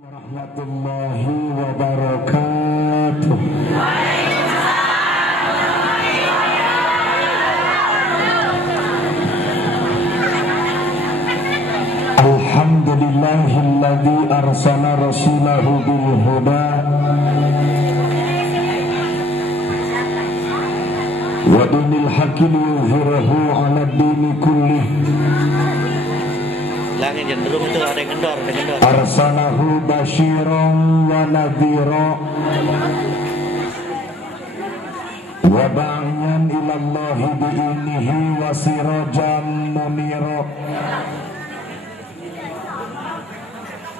warahmatullahi wabarakatuh. Alhamdulillahilladzi arsala rasulahu bil huda wa dinil haqqi liyuzhirahu 'ala dini kullih. Langit cenderung itu ada yang kendor. Arsalahu basyiran wa nadhira wa da'iyan ilallahi bi'inihi wa sirajan munira.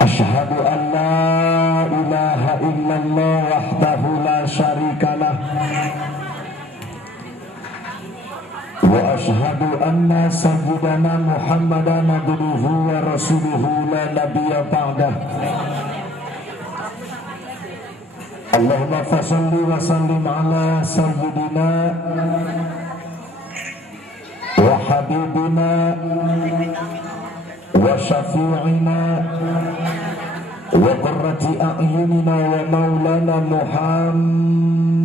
Asyhadu an la ilaha illallah wahdahu la syarikalah wa asyhadu anna sayyidana Muhammadan abduhu wa rasuluhu la nabiyya ba'dah. Allahumma fashalli wa sallim ala sayyidina wa habibina wa syafi'ina wa qurrati a'yunina wa maulana Muhammadin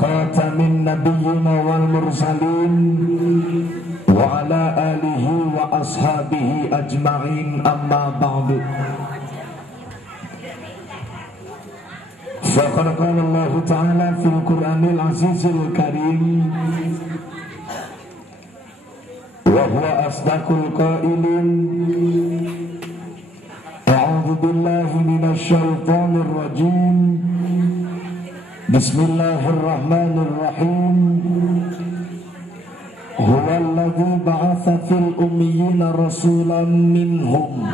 khatamin nabiyyina wal mursalin wa ala alihi wa ashabihi ajma'in, amma ba'du. Faqad qala Allah ta'ala fil Qur'anil azizil karim wa huwa asdaqul qailin a'udzu billahi minasy syaithanir rajim. Bismillahirrahmanirrahim. Huwallazi ba'atsa fil ummiyina rasulan minhum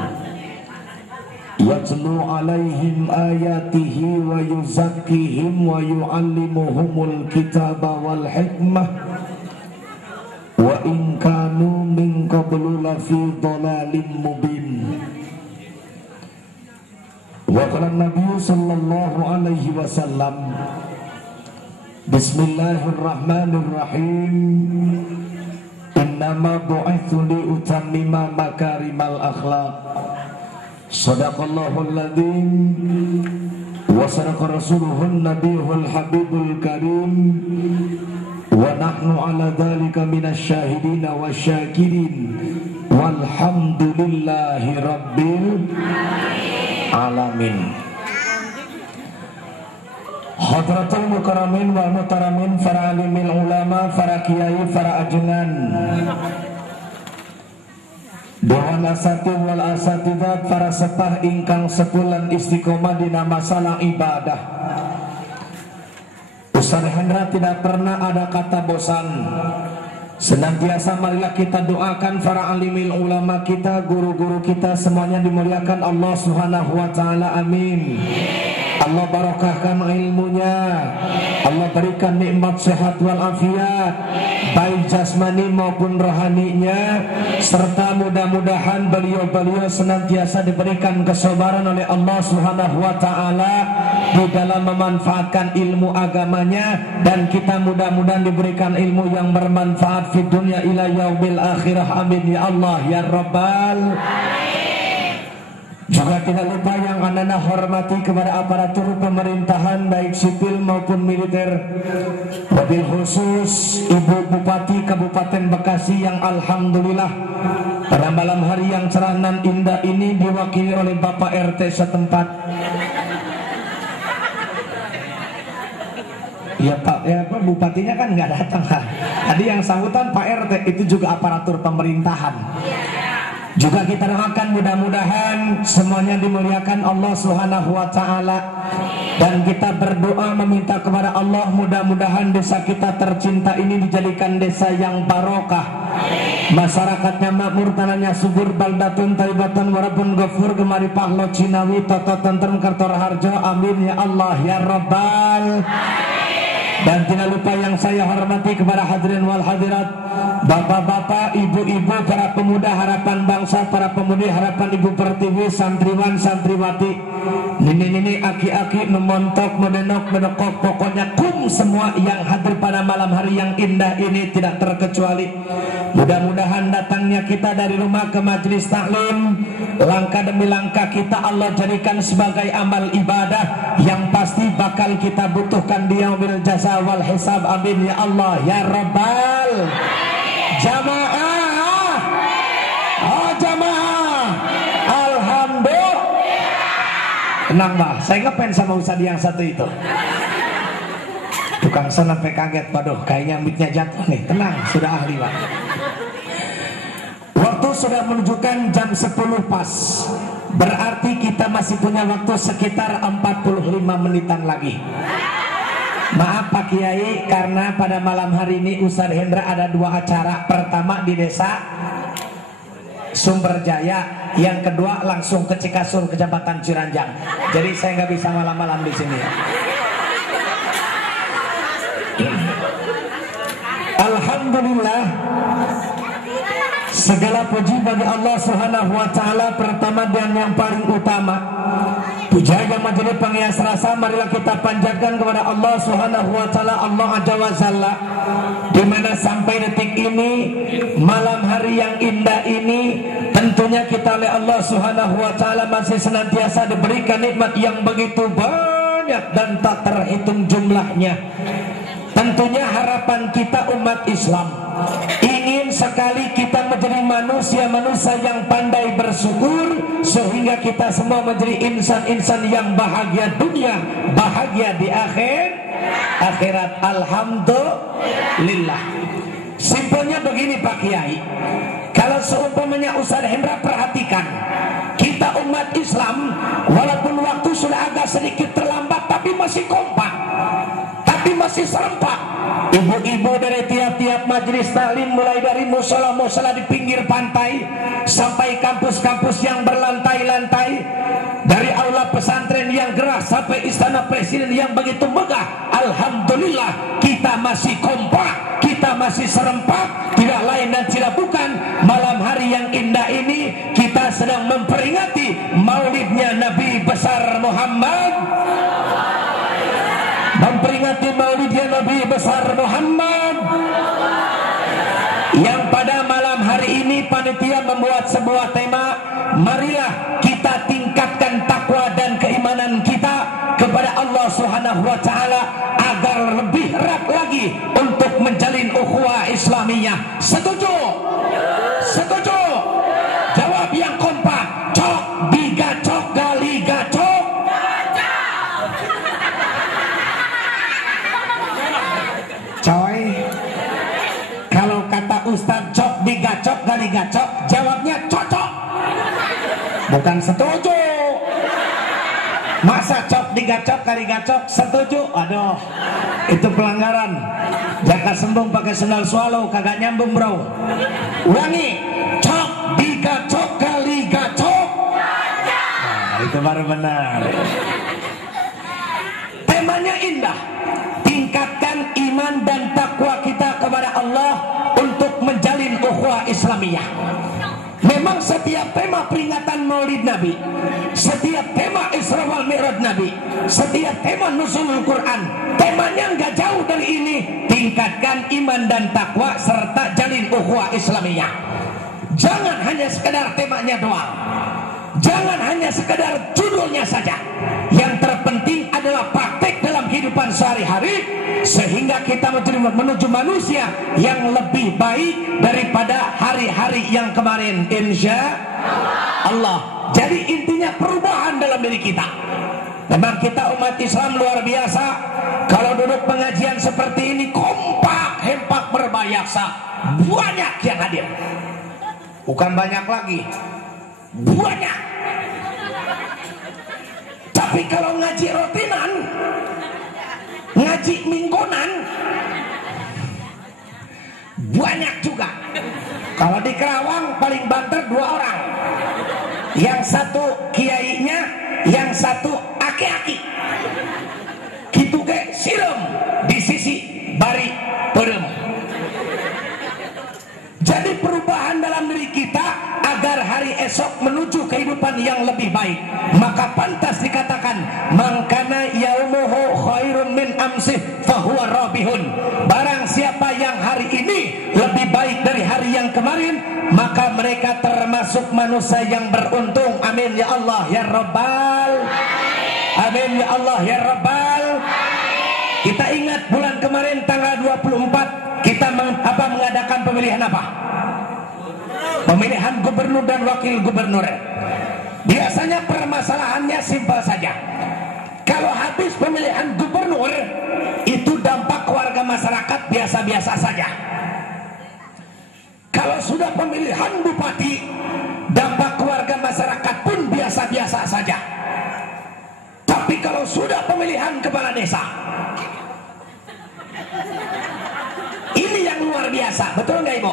yatlu 'alaihim ayatihi wa yuzakkihim wa yu'allimuhumul kitaba wal hikmah wa in kanu min qablu lafi dhalalin mubin. Wa qala Nabi sallallahu alaihi wasallam, Bismillahirrahmanirrahim. Innama bu'itsu li utammima makarimal akhlaq. Shadaqallahul ladzim wa sadaqa rasuluhun nabiyul habibul karim wa nahnu ala dzalika minasy syahidin wasyakirin walhamdulillahi rabbil alamin. Hadratul mukarramin wal mutaramin, para alimil ulama, para kiai, para ajengan, Dewan asatid wal asatidat, para sepah ingkang sepulan istiqomah dina masalah ibadah. Ustaz Hendra tidak pernah ada kata bosan. Senantiasa marilah kita doakan para alimil ulama kita, guru-guru kita semuanya dimuliakan Allah Subhanahu wa taala. Amin. Allah barokahkan ilmunya, Allah berikan nikmat sehat wal afiat, baik jasmani maupun rohaninya, serta mudah-mudahan beliau-beliau senantiasa diberikan kesabaran oleh Allah Subhanahu wa taala di dalam memanfaatkan ilmu agamanya, dan kita mudah-mudahan diberikan ilmu yang bermanfaat di dunia ila yaumil akhirah. Amin ya Allah ya Rabbal. Juga tidak lupa yang anana hormati kepada aparatur pemerintahan baik sipil maupun militer, wabil khusus Ibu Bupati Kabupaten Bekasi yang alhamdulillah pada malam hari yang cerah nan indah ini diwakili oleh Bapak RT setempat. Ya Pak, ya Pak, Bupatinya kan nggak datang kan? Tadi yang sambutan Pak RT itu juga aparatur pemerintahan. Juga kita doakan mudah-mudahan semuanya dimuliakan Allah Subhanahu wa taala, dan kita berdoa meminta kepada Allah mudah-mudahan desa kita tercinta ini dijadikan desa yang barokah. Masyarakatnya makmur, tanahnya subur, baldatun thayyibatan warabun ghafur, gemari pahlo cinawi toto tentrem kartor harjo. Amin ya Allah ya Rabbal. Dan tidak lupa yang saya hormati kepada hadirin wal hadirat, bapak-bapak, ibu-ibu, para pemuda harapan bangsa bangsa, para pemudi harapan Ibu Pertiwi, santriwan, santriwati, nini-nini, aki-aki, memontok, menenok, menekok, pokoknya kum semua yang hadir pada malam hari yang indah ini tidak terkecuali. Mudah-mudahan datangnya kita dari rumah ke majelis taklim, langkah demi langkah kita Allah jadikan sebagai amal ibadah yang pasti bakal kita butuhkan di yaumil jaza wal hisab. Amin ya Allah ya Rabbal jamaah. Oh jamaah, alhamdulillah. Tenang Mbak, saya ngefans sama Ustadz yang satu itu. Tukang son sampai kaget, waduh kayaknya mic-nya jatuh nih. Tenang, sudah ahli Pak. Waktu sudah menunjukkan jam 10 pas. Berarti kita masih punya waktu sekitar 45 menitan lagi. Maaf Pak Kiai, karena pada malam hari ini Ustadz Hendra ada 2 acara. Pertama di desa Sumberjaya, yang kedua langsung ke Cikasur, Kecamatan Ciranjang. Jadi saya nggak bisa malam-malam di sini. Alhamdulillah, segala puji bagi Allah Subhanahu wa taala. Pertama dan yang paling utama, puja yang menjadi penghias rasa, marilah kita panjatkan kepada Allah Subhanahu wa taala, Allah Azza wa Jalla, di mana sampai detik ini, malam hari yang indah ini, tentunya kita oleh Allah Subhanahu wa taala masih senantiasa diberikan nikmat yang begitu banyak dan tak terhitung jumlahnya. Tentunya harapan kita umat Islam ingin sekali kita menjadi manusia-manusia yang pandai bersyukur, sehingga kita semua menjadi insan-insan yang bahagia dunia, bahagia di akhirat. Alhamdulillah. Simpelnya begini Pak Kiai, kalau seumpamanya Ustadz Hendra perhatikan, kita umat Islam walaupun waktu sudah agak sedikit terlambat, tapi masih kompak, tapi masih serempak. Ibu-ibu dari tiap-tiap majelis taklim, mulai dari musola-musola di pinggir pantai sampai kampus-kampus yang berlantai-lantai, dari aula pesantren yang gerah sampai istana presiden yang begitu megah. Alhamdulillah, kita masih kompak, kita masih serempak. Tidak lain dan tidak bukan, malam hari yang indah ini kita sedang memperingati maulidnya Nabi besar Muhammad, memperingati maulidnya Nabi besar Muhammad, yang pada malam hari ini panitia membuat sebuah tema, marilah kita tingkatkan takwa dan keimanan kita kepada Allah Subhanahu wa taala agar lebih erat lagi untuk menjalin ukhuwah Islamiyah. Setuju? Setuju? Jawab yang kompak. Cok, digacok, gali gacok. Coy, kalau kata Ustadz cok, digacok, gali gacok, jawabnya cocok, bukan setuju. Masa cok, digacok, gali gacok, setuju? Aduh, itu pelanggaran. Jaka sembung pakai sendal swallow, kagak nyambung bro. Ulangi, cok, digacok, gali gacok. Nah, itu baru benar. Temanya indah, tingkatkan iman dan takwa kita kepada Allah untuk menjalin ukhuwah Islamiyah. Memang setiap tema peringatan Maulid Nabi, setiap tema Isra wal Mi'raj Nabi, setiap tema Nuzulul Quran, temanya nggak jauh dari ini. Tingkatkan iman dan takwa serta jalin ukhuwah Islamiyah. Jangan hanya sekedar temanya doang, jangan hanya sekedar judulnya saja. Yang terpenting adalah praktek dalam kehidupan sehari-hari, sehingga kita menuju manusia yang lebih baik daripada hari-hari yang kemarin, insya Allah. Jadi intinya perubahan dalam diri kita. Memang kita umat Islam luar biasa. Kalau duduk pengajian seperti ini kompak, hempak, berbayasa, banyak yang hadir. Bukan banyak lagi, banyak. Tapi kalau ngaji rutinan, ngaji mingguan, banyak juga. Kalau di Kerawang paling banter 2 orang, yang satu kiainya, yang satu aki-aki. Kitu ge silem di sisi bari perem. Jadi perubahan dalam diri kita agar hari esok menuju kehidupan yang lebih baik, maka pantas dikatakan mangkana yaumuhu khairun min amsih fahuwa rabihun. Barang siapa yang hari ini lebih baik dari hari yang kemarin, maka mereka termasuk manusia yang beruntung. Amin ya Allah ya Rabbal. Amin ya Allah ya Rabbal. Kita ingat bulan kemarin tanggal 24 kita mengadakan pemilihan apa? Pemilihan gubernur dan wakil gubernur. Biasanya permasalahannya simpel saja. Kalau habis pemilihan gubernur, itu dampak warga masyarakat biasa-biasa saja. Kalau sudah pemilihan bupati, dampak warga masyarakat pun biasa-biasa saja. Tapi kalau sudah pemilihan kepala desa, ini yang luar biasa, betul nggak Ibu?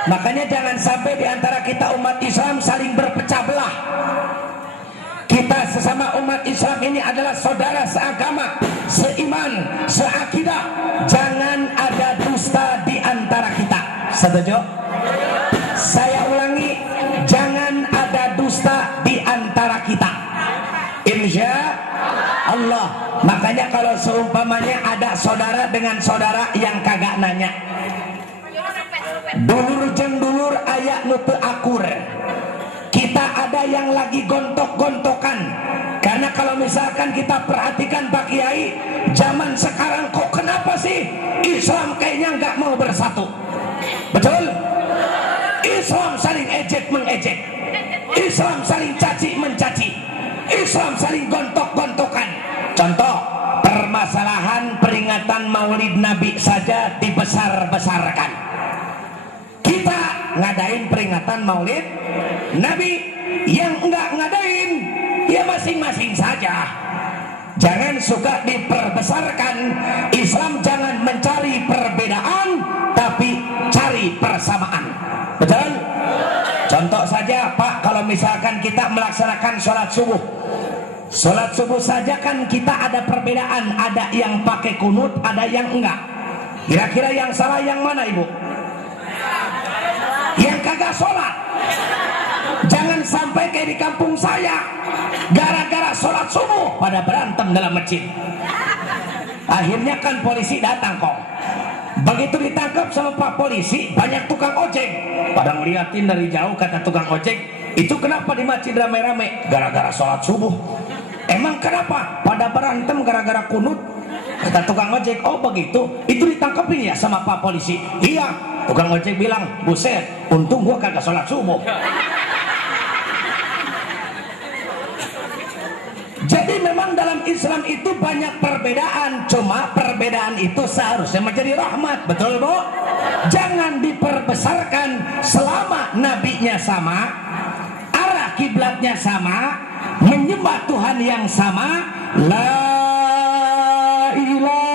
Makanya jangan sampai di antara kita umat Islam saling berpecah belah. Kita sesama umat Islam ini adalah saudara seagama, seiman, seakidah. Jangan ada dusta di antara kita. Setuju? Saya ulangi, jangan ada dusta di antara kita. Insya Allah. Makanya kalau seumpamanya ada saudara dengan saudara yang kagak nanya, dulur jeng dulur ayak nutu akur, kita ada yang lagi gontok-gontokan. Karena kalau misalkan kita perhatikan Pak Kiai, zaman sekarang kok kenapa sih Islam kayaknya nggak mau bersatu? Betul? Islam saling ejek mengejek, Islam saling caci mencaci, Islam saling gontok-gontokan. Contoh, permasalahan peringatan Maulid Nabi saja dibesar-besarkan. Kita ngadain peringatan Maulid Nabi, yang enggak ngadain ya masing-masing saja. Jangan suka diperbesarkan. Islam jangan mencari perbedaan, tapi cari persamaan. Betul? Contoh saja Pak, kalau misalkan kita melaksanakan sholat subuh, sholat subuh saja kan kita ada perbedaan. Ada yang pakai kunut, ada yang enggak. Kira-kira yang salah yang mana Ibu? Yang kagak sholat. Jangan sampai kayak di kampung saya, gara-gara sholat subuh pada berantem dalam masjid. Akhirnya kan polisi datang kok. Begitu ditangkap sama Pak Polisi, banyak tukang ojek pada ngeliatin dari jauh. Kata tukang ojek, itu kenapa di masjid rame-rame? Gara-gara sholat subuh. Emang kenapa? Pada berantem gara-gara kunut. Kata tukang ojek, oh begitu. Itu ditangkapin ya sama Pak Polisi? Iya. Tukang ojek bilang, buset, untung gua kagak sholat subuh. Jadi memang dalam Islam itu banyak perbedaan, cuma perbedaan itu seharusnya menjadi rahmat. Betul Bu? Jangan diperbesarkan. Selama nabinya sama, arah kiblatnya sama, menyembah Tuhan yang sama, la ilaha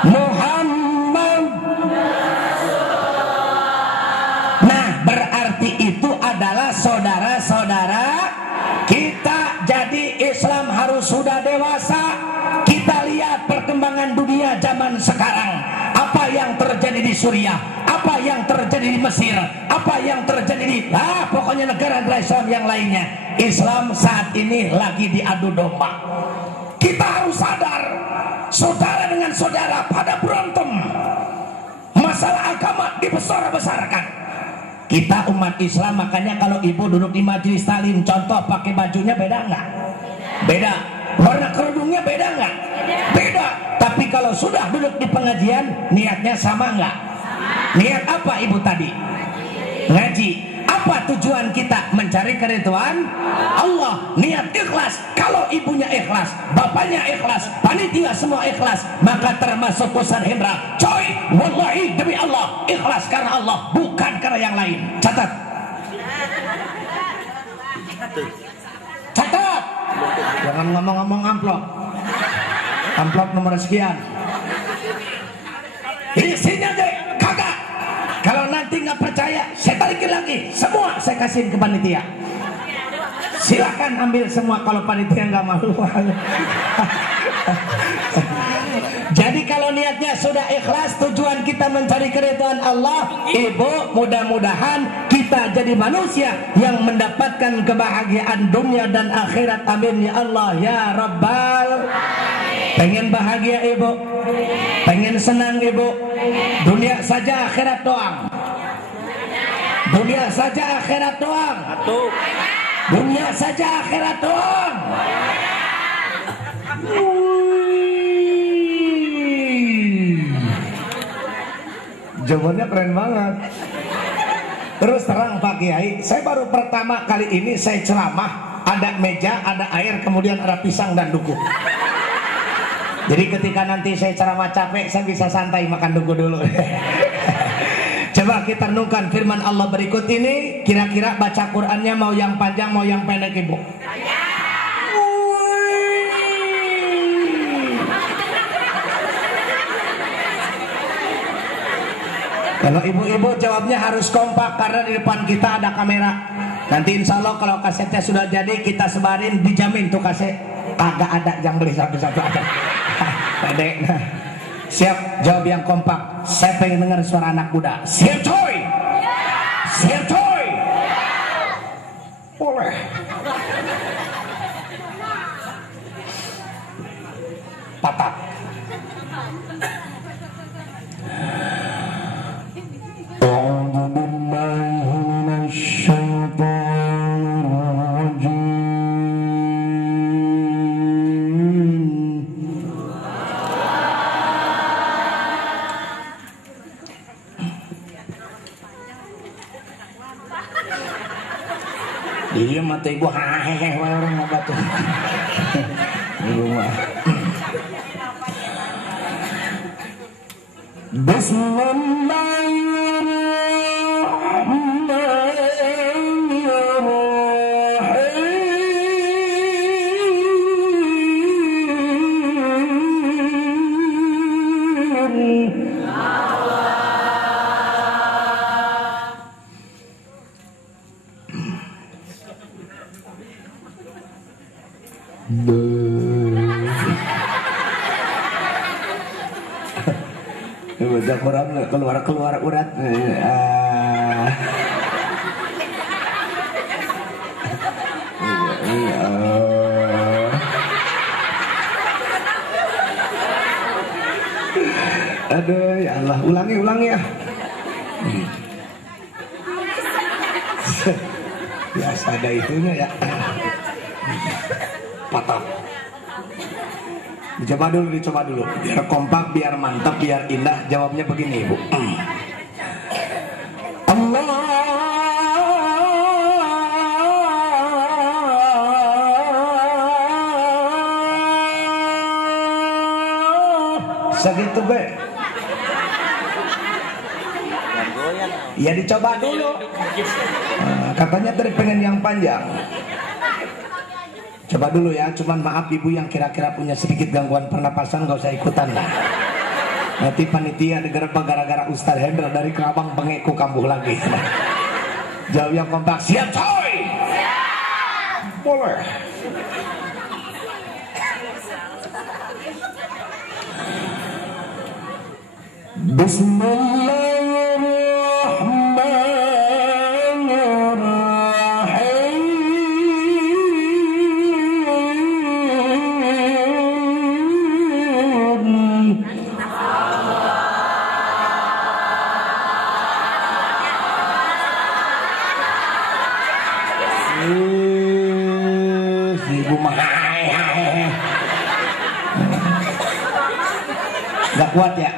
Muhammad. Nah, berarti itu adalah saudara-saudara kita. Jadi Islam harus sudah dewasa. Kita lihat perkembangan dunia zaman sekarang. Apa yang terjadi di Suriah, apa yang terjadi di Mesir, apa yang terjadi di pokoknya negara-negara Islam yang lainnya. Islam saat ini lagi diadu domba. Kita harus sadar, saudara dengan saudara pada berantem, masalah agama dibesar-besarkan. Kita umat Islam, makanya kalau ibu duduk di majelis taklim, contoh pakai bajunya beda nggak? Beda. Warna kerudungnya beda nggak? Beda. Tapi kalau sudah duduk di pengajian, niatnya sama nggak? Niat apa ibu tadi? Ngaji. Apa tujuan kita? Mencari keridhaan Allah. Niat ikhlas. Kalau ibunya ikhlas, bapaknya ikhlas, panitia semua ikhlas, maka termasuk Ustaz Hendra. Coy, wallahi demi Allah, ikhlas karena Allah, bukan karena yang lain. Catat. Catat. Jangan ngomong-ngomong amplop. Amplop nomor sekian. Isinya deh, kagak. Kalau nanti nggak percaya, saya tarikin lagi. Semua saya kasihin ke panitia. Silakan ambil semua kalau panitia nggak mau. Jadi kalau niatnya sudah ikhlas, tujuan kita mencari keridhaan Allah, ibu, mudah-mudahan kita jadi manusia yang mendapatkan kebahagiaan dunia dan akhirat. Amin ya Allah ya Rabbal. Pengen bahagia ibu, pengen senang ibu, dunia saja akhirat doang. Dunia saja akhirat doang. Dunia saja akhirat doang. Jawabannya keren banget. Terus terang Pak Kiai, saya baru pertama kali ini saya ceramah, ada meja, ada air, kemudian ada pisang dan duku. Jadi ketika nanti saya ceramah capek, saya bisa santai makan duku dulu. Coba kita renungkan firman Allah berikut ini. Kira-kira baca Qur'annya mau yang panjang mau yang pendek ibu? Kalau ibu-ibu jawabnya harus kompak karena di depan kita ada kamera. Nanti insya Allah kalau kasetnya sudah jadi kita sebarin, dijamin tuh kaset kagak ada yang beli satu-satu aja. Pendek. Siap jawab yang kompak. Saya pengen dengar suara anak muda. Siap coy. Siap coy. Boleh. Patah. Iya mati gua hehehe orang ngobat tuh. Di rumah. Keluar urat. Aduh ya Allah, ulangi ya. Biasa ada itunya ya. Patah. Dicoba dulu, biar kompak, biar mantap, biar indah. Jawabnya begini ibu. Allah segitu be. Ya dicoba dulu. Katanya tadi pengen yang panjang. Coba dulu ya, cuman maaf ibu yang kira-kira punya sedikit gangguan pernapasan gak usah ikutan lah. Nanti panitia digerebek gara-gara Ustaz Hendra dari Kelabang Bengeku kambuh lagi. Jawab yang kompak, siap coy? Siap. Boleh. Gak kuat ya?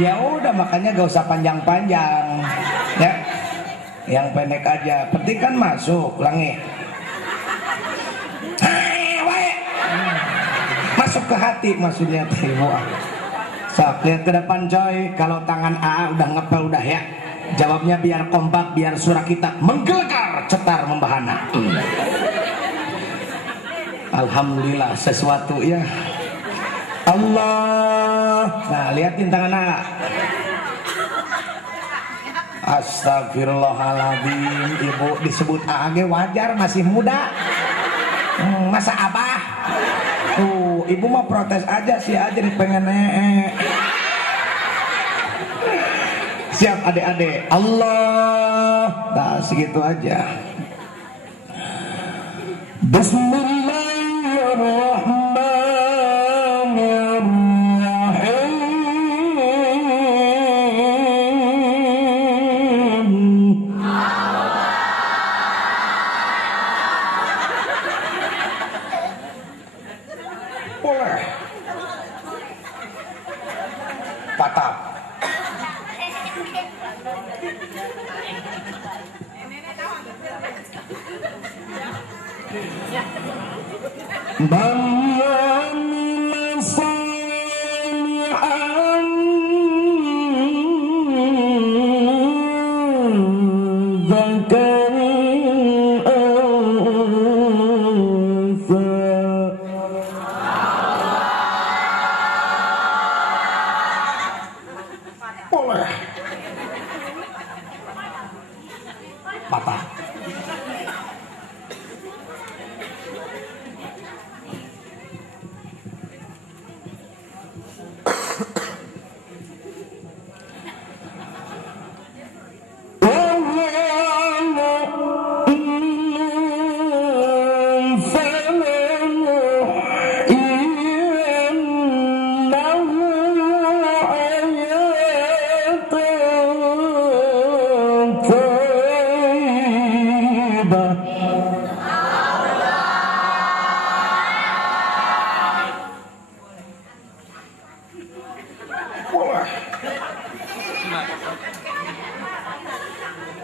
Ya udah makanya gak usah panjang-panjang ya, yang pendek aja. Penting kan masuk, ulangi. Masuk ke hati maksudnya ibu. Sok lihat ke depan coy. Kalau tangan AA udah ngepel udah ya. Jawabnya biar kompak, biar suara kita menggelegar, cetar membahana. Alhamdulillah sesuatu ya. Allah. Nah liatin tangan AA. Astagfirullahaladzim. Ibu disebut AA wajar, masih muda. Masa abah? Ibu mah protes aja sih aja pengen Siap adik-adik. Allah. Nah segitu aja. Bismillahirrahmanirrahim. Boleh. Patah. Bangyan salihan zakarin unsa. Boleh. Patah.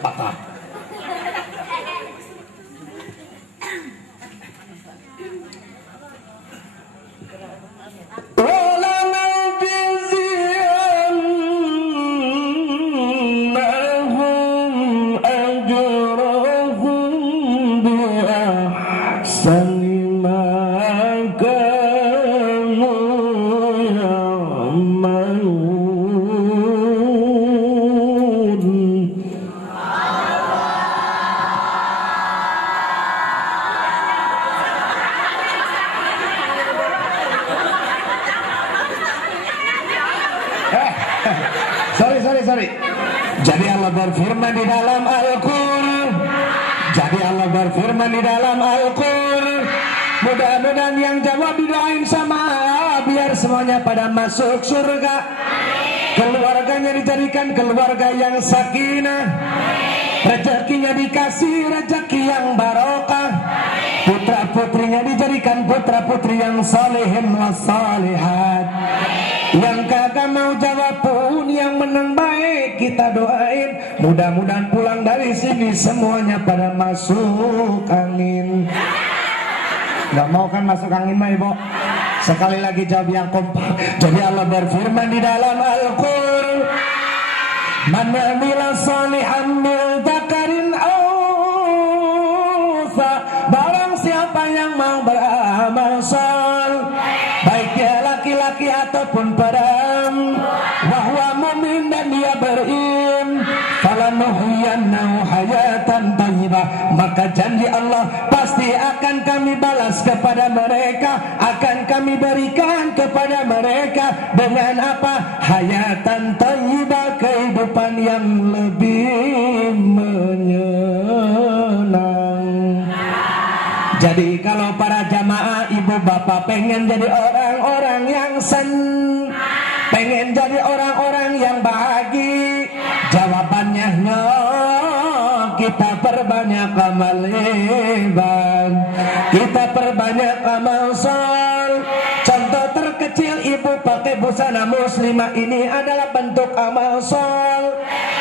Patah. Sorry. Jadi Allah berfirman di dalam Al-Qur'an. Mudah-mudahan yang jawab didoain sama Allah biar semuanya pada masuk surga. Keluarganya dijadikan keluarga yang sakinah. Rezekinya dikasih rezeki yang barokah. Putra-putrinya dijadikan putra-putri yang salihin wassalihat. Yang kagak mau jawab pun yang menang baik kita doain. Mudah-mudahan pulang dari sini semuanya pada masuk angin. Gak mau kan masuk angin mah ibu? Sekali lagi jawab yang kompak. Jadi Allah berfirman di dalam Al-Qur'an, man amila salihan min dzakarin unsa, barang siapa yang mau beramal saleh, baik dia laki-laki ataupun perempuan, bahwa mumin dan dia beriman, falanuhyiyannahu hayatan thayyibah, maka janji Allah pasti akan kami balas kepada mereka, akan kami berikan kepada mereka dengan apa? Hayatan thayyibah, kehidupan yang lebih menyenang. Jadi kalau para jamaah ibu bapak pengen jadi orang-orang yang pengen jadi orang-orang yang bahagia, jawabannya kita perbanyak amal ibadah, kita perbanyak amal saleh. Contoh terkecil ibu pakai busana muslimah ini adalah bentuk amal saleh.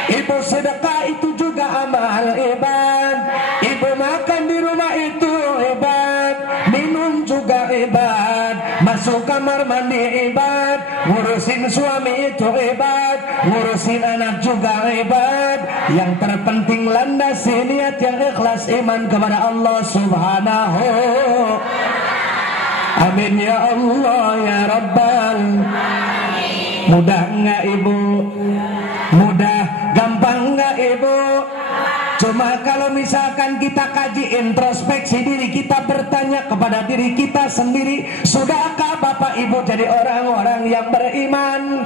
Ibu sedekah itu juga amal ibadah. Ibu makan di rumah itu ibadah, minum juga ibadah, masuk kamar mandi ibadah, ngurusin suami itu ibadah, ngurusin anak juga ibadah. Yang terpenting landasi niat yang ikhlas iman kepada Allah Subhanahu. Amin ya Allah ya Rabbal. Mudah enggak ibu? Mudah, gampang enggak ibu? Cuma kalau misalkan kita kaji introspeksi diri kita, bertanya kepada diri kita sendiri, sudahkah Bapak Ibu jadi orang-orang yang beriman?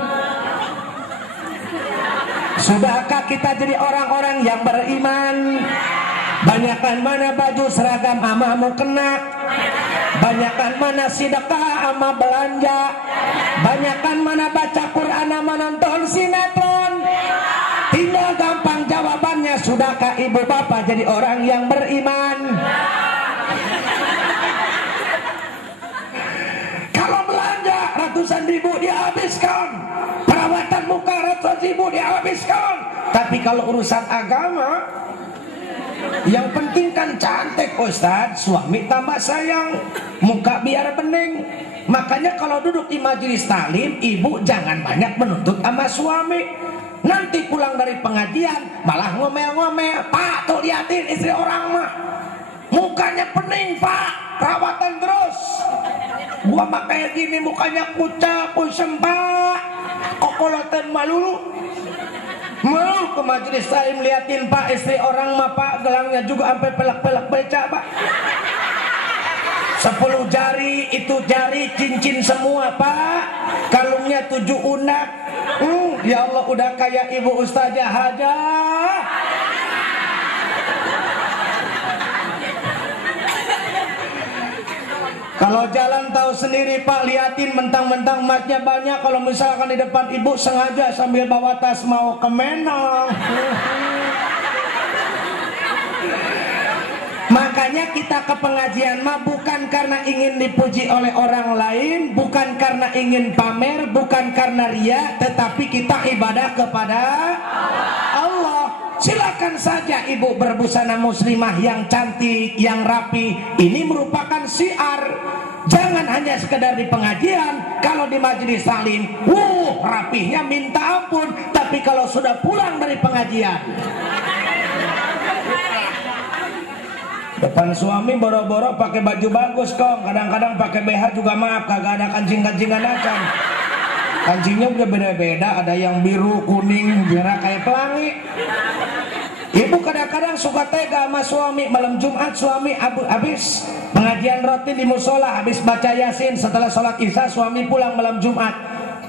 Sudahkah kita jadi orang-orang yang beriman? Banyakkan mana baju seragam amamu kena, banyakkan mana sedekah ama belanja, banyakkan mana baca Quran ama nonton sinetron. Tinggal gampang jawabannya, sudahkah ibu bapak jadi orang yang beriman? Kalau belanja ratusan ribu dihabiskan, perawatan muka ratusan ribu dihabiskan, tapi kalau urusan agama, yang penting kan cantik Ustadz, suami tambah sayang, muka biar bening. Makanya kalau duduk di majelis taklim, ibu jangan banyak menuntut sama suami. Nanti pulang dari pengajian malah ngomel-ngomel. Pak, tuh liatin istri orang mah mukanya pening Pak, perawatan terus. Gua mah kayak gini mukanya pucat, pusem Pak, kokolotan malulu. Mau ke majelis taklim liatin Pak istri orang mah Pak, gelangnya juga sampai pelak-pelak beca Pak. 10 jari itu jari cincin semua Pak, kalungnya 7 unak. Ya Allah udah kayak ibu ustazah aja. Kalau jalan tahu sendiri Pak, liatin mentang-mentang emasnya banyak. Kalau misalkan di depan ibu sengaja sambil bawa tas mau ke Menong. Makanya kita ke pengajian mah bukan karena ingin dipuji oleh orang lain, bukan karena ingin pamer, bukan karena ria, tetapi kita ibadah kepada Allah. Silakan saja ibu berbusana muslimah yang cantik, yang rapi. Ini merupakan syiar. Jangan hanya sekedar di pengajian, kalau di majelis taklim, rapihnya minta ampun. Tapi kalau sudah pulang dari pengajian, depan suami boro-boro pakai baju bagus kok, kadang-kadang pakai BH juga, maaf kagak ada kancing-kancingan acan. Kancingnya udah beda-beda, ada yang biru, kuning, merah kayak pelangi. Ibu kadang-kadang suka tega sama suami. Malam Jumat suami habis pengajian rutin di musola, habis baca Yasin, setelah sholat isya suami pulang malam Jumat.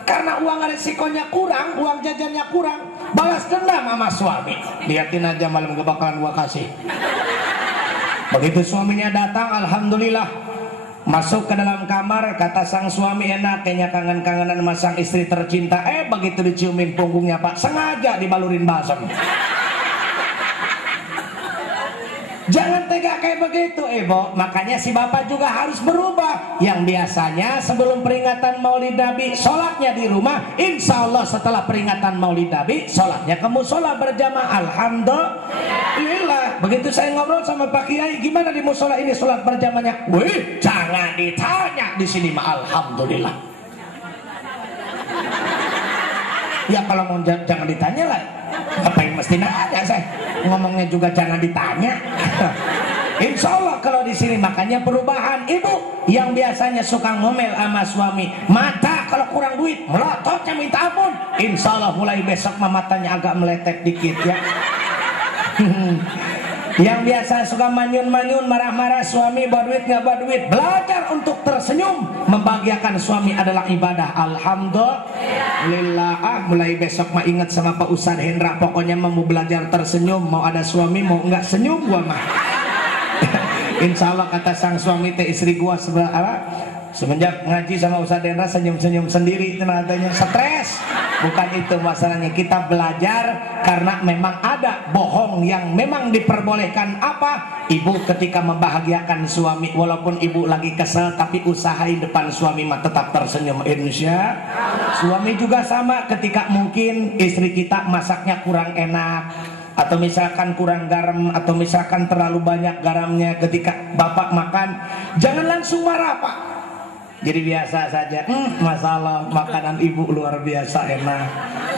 Karena uang resikonya kurang, uang jajannya kurang, balas dendam sama suami. Liatin aja malam gak bakalan gua kasih. Begitu suaminya datang, alhamdulillah, masuk ke dalam kamar, kata sang suami, enak kayaknya kangen-kangenan sama sang istri tercinta. Begitu diciumin punggungnya Pak, sengaja dibalurin balsam. Jangan tega kayak begitu Ibu. Makanya si bapak juga harus berubah. Yang biasanya sebelum peringatan Maulid Nabi sholatnya di rumah, insya Allah setelah peringatan Maulid Nabi sholatnya ke musola berjamaah. Alhamdulillah. Begitu saya ngobrol sama Pak Kiai, gimana di musola ini sholat berjamaahnya? Wih, jangan ditanya, di sini mah alhamdulillah. Ya kalau mau jangan ditanya lah, ngapain mesti nanya saya? Ngomongnya juga jangan ditanya. Insya Allah kalau di sini. Makanya perubahan. Ibu yang biasanya suka ngomel sama suami, mata kalau kurang duit melototnya minta ampun, insya Allah mulai besok matanya agak meletek dikit ya. Yang biasa suka manyun-manyun, marah-marah suami, bawa duit nggak bawa duit, belajar untuk tersenyum. Membahagiakan suami adalah ibadah. Alhamdulillah. Mulai besok mah ingat sama Pak Ustadz Hendra, pokoknya mau belajar tersenyum. Mau ada suami mau nggak senyum gua mah. Insya Allah kata sang suami teh, istri gua semenjak ngaji sama Ustadz Hendra senyum-senyum sendiri, itu katanya stres. Bukan itu masalahnya, kita belajar karena memang ada bohong yang memang diperbolehkan. Apa? Ibu ketika membahagiakan suami, walaupun ibu lagi kesel, tapi usahain depan suami mah tetap tersenyum. Insya suami juga sama, ketika mungkin istri kita masaknya kurang enak, atau misalkan kurang garam, atau misalkan terlalu banyak garamnya, ketika bapak makan jangan langsung marah Pak. Jadi biasa saja, masalah makanan ibu luar biasa enak.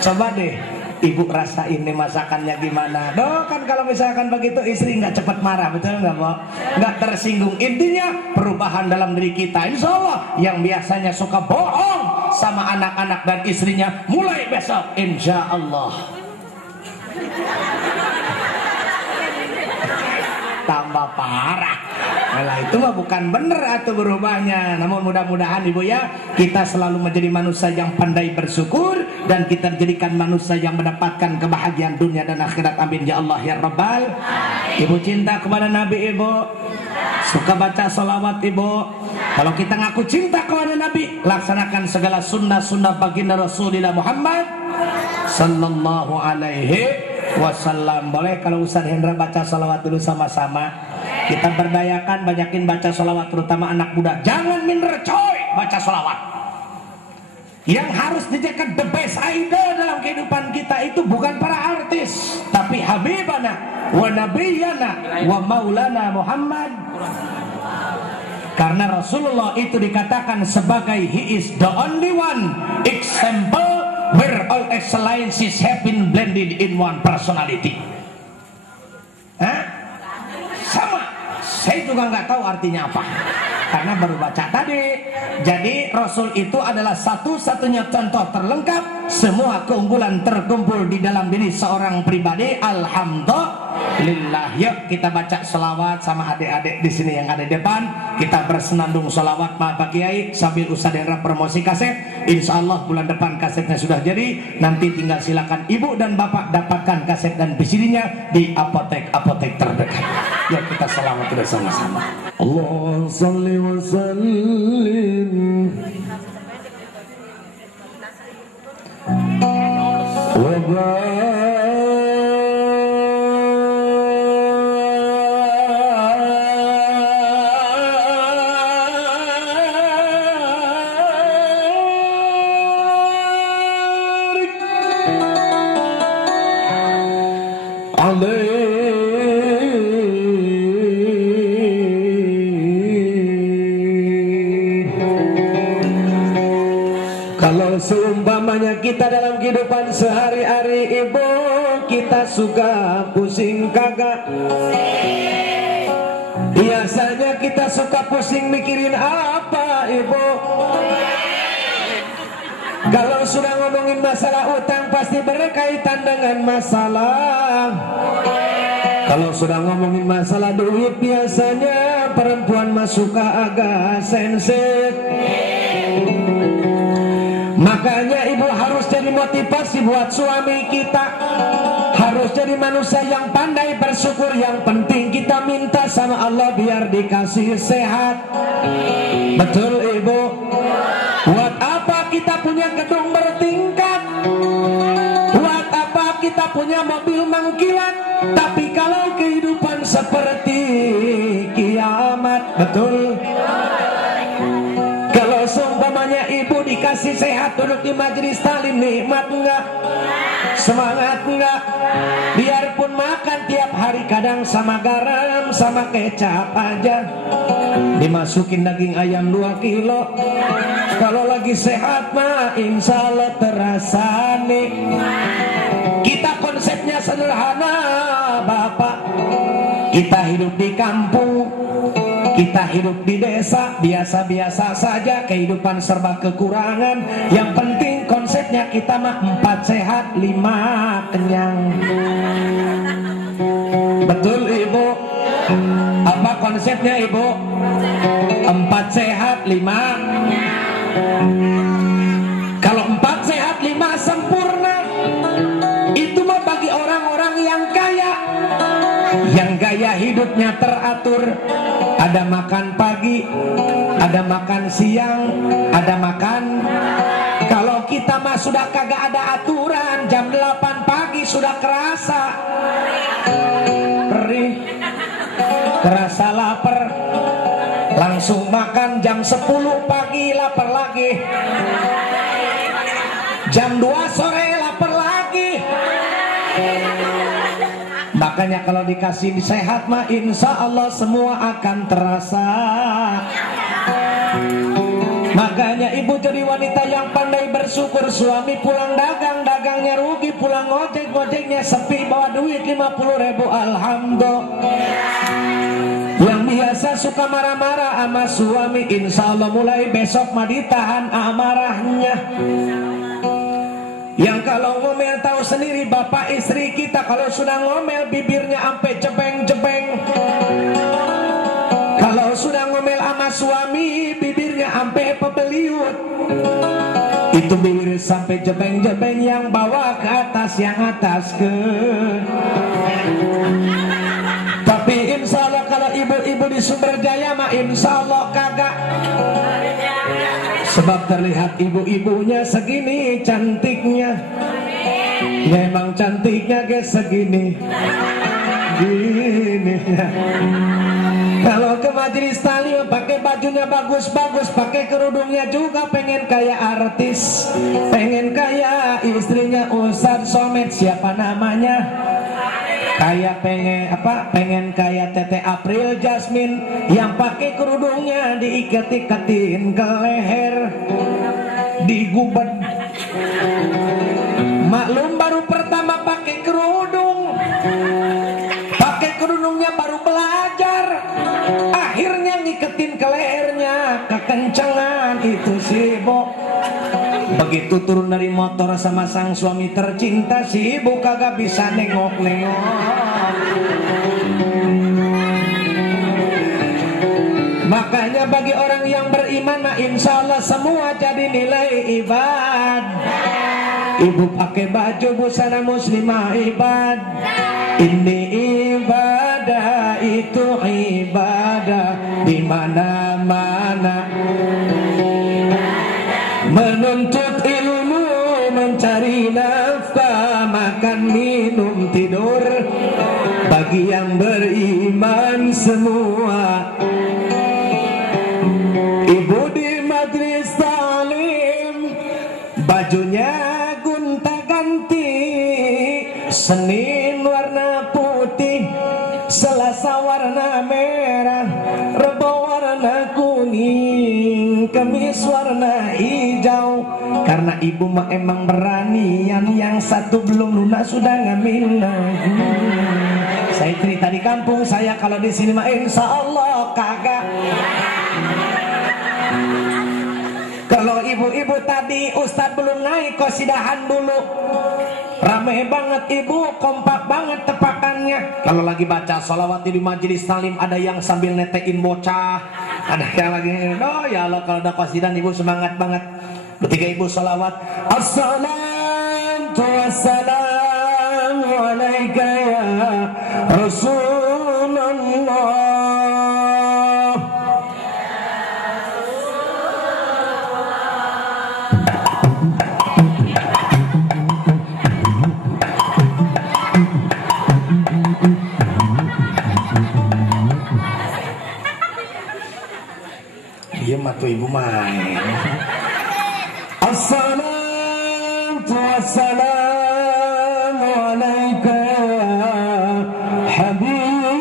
Coba deh ibu rasain nih masakannya gimana. Kan kalau misalkan begitu istri nggak cepat marah, betul nggak Pak? Nggak tersinggung. Intinya perubahan dalam diri kita. Insya Allah yang biasanya suka bohong sama anak-anak dan istrinya, mulai besok insya Allah wah parah. Nah itu mah bukan bener atau berubahnya. Namun mudah-mudahan ibu ya, kita selalu menjadi manusia yang pandai bersyukur, dan kita jadikan manusia yang mendapatkan kebahagiaan dunia dan akhirat. Amin ya Allah ya Rabbal. Ibu cinta kepada Nabi ibu, suka baca salawat ibu. Kalau kita ngaku cinta kepada Nabi, laksanakan segala sunnah-sunnah baginda Rasulullah Muhammad sallallahu alaihi wasallam. Boleh kalau Ustaz Hendra baca salawat dulu sama-sama. Kita berdayakan banyakin baca salawat, terutama anak muda. Jangan minder coy baca salawat. Yang harus dijadikan the best idol dalam kehidupan kita itu bukan para artis, tapi Habibana wa Nabiyana wa Maulana Muhammad. Karena Rasulullah itu dikatakan sebagai he is the only one example where all excellencies have been blended in one personality. Hah? Sama. Saya juga nggak tahu artinya apa, karena baru baca tadi. Jadi Rasul itu adalah satu-satunya contoh terlengkap. Semua keunggulan terkumpul di dalam diri seorang pribadi. Alhamdulillah. Yuk kita baca selawat sama adik-adik di sini yang ada di depan. Kita bersenandung selawat Pak Kiai sambil Ustaz Hendra promosi kaset. Insya Allah bulan depan kasetnya sudah jadi. Nanti tinggal silakan ibu dan bapak dapatkan kaset dan VCD-nya di apotek-apotek terdekat. Yuk kita selawat bersama-sama. Allah salli wa sallim wa kalau seumpamanya kita dalam kehidupan sehari-hari ibu, kita suka pusing kagak. Biasanya kita suka pusing mikirin apa ibu? Kalau sudah ngomongin masalah utang pasti berkaitan dengan masalah. Kalau sudah ngomongin masalah duit biasanya perempuan mah suka agak sensitif. Makanya ibu harus jadi motivasi buat suami kita. Harus jadi manusia yang pandai bersyukur. Yang penting kita minta sama Allah biar dikasih sehat. Betul ibu? Buat apa kita punya gedung bertingkat? Buat apa kita punya mobil mengkilat? Tapi kalau kehidupan seperti kiamat, betul? Kalau seumpamanya ibu dikasih sehat, duduk di majelis talim, nikmat enggak? Semangat enggak? Biarpun makan tiap hari kadang sama garam, sama kecap aja, dimasukin daging ayam 2 kilo. Kalau lagi sehat mah insya Allah terasa nih. Kita konsepnya sederhana Bapak. Kita hidup di kampung, kita hidup di desa, biasa-biasa saja, kehidupan serba kekurangan. Yang penting konsepnya kita mah 4 sehat 5 kenyang. Betul ibu? Apa konsepnya ibu? 4 sehat 5. Kalau 4 sehat 5 sempurna, itu mah bagi orang-orang yang kaya, yang gaya hidupnya teratur. Ada makan pagi, ada makan siang, ada makan. Kalau kita mah sudah kagak ada aturan, jam 8 pagi sudah kerasa perih, kerasa lapar, langsung makan jam 10 pagi lapar lagi, jam 2 sore lapar lagi. Makanya kalau dikasih sehat mah insya Allah semua akan terasa. Makanya ibu jadi wanita yang pandai bersyukur. Suami pulang dagang, dagangnya rugi, pulang ngojek, ngojeknya sepi, bawa duit 50.000, alhamdulillah. Yang biasa suka marah-marah sama suami, insya Allah mulai besok mah ditahan amarahnya. Yang kalau ngomel tahu sendiri, bapak istri kita kalau sudah ngomel bibirnya sampai jebeng-jebeng. suami bibirnya sampai pebeliut. Itu bibir sampai jebeng-jebeng, yang bawah ke atas, yang atas ke. Tapi insya Allah kalau ibu-ibu di Sumber Jaya mah insya Allah kagak. Sebab terlihat ibu-ibunya segini cantiknya. Memang cantiknya guys segini. Gini. Kalau ke majelis taklim pakai bajunya bagus-bagus, pakai kerudungnya juga pengen kayak artis, pengen kayak istrinya Ustadz Somad siapa namanya, kayak pengen kayak Tete April Jasmine yang pakai kerudungnya diikat-ikatin ke leher, digubet. Maklum baru pertama pakai kerudungnya baru belajar, akhirnya ngiketin ke lehernya, kekencengan itu si ibu. Begitu turun dari motor sama sang suami tercinta, si ibu kagak bisa nengok-nengok. Makanya bagi orang yang beriman mah insya Allah semua jadi nilai ibadah. Ibu pakai baju busana muslimah ibadah. Ini ibadah, itu ibadah di mana-mana. Menuntut ilmu, mencari nafkah, makan, minum, tidur, bagi yang beriman semua. Ibu di majelis taklim bajunya gonta-ganti, Senin warna putih, Selasa warna merah, Rebo warna kuning, Kamis warna hijau. Karena ibu mah emang berani, yang satu belum lunas sudah ngambil. Saya cerita di kampung saya, kalau di sini mah insya Allah kagak. Kalau ibu-ibu tadi Ustadz belum naik, kosidahan dulu. Rame banget ibu, kompak banget tepakannya. Kalau lagi baca sholawat di majelis taklim, ada yang sambil netein bocah, ada yang lagi, oh ya Allah, kalau ada kosidahan ibu semangat banget. Ketika ibu sholawat, assalatu wassalamu alaika ya Rasulullah. Iya mah tuh ibu main. Assalatu wassalamu alaika ya Habibullah.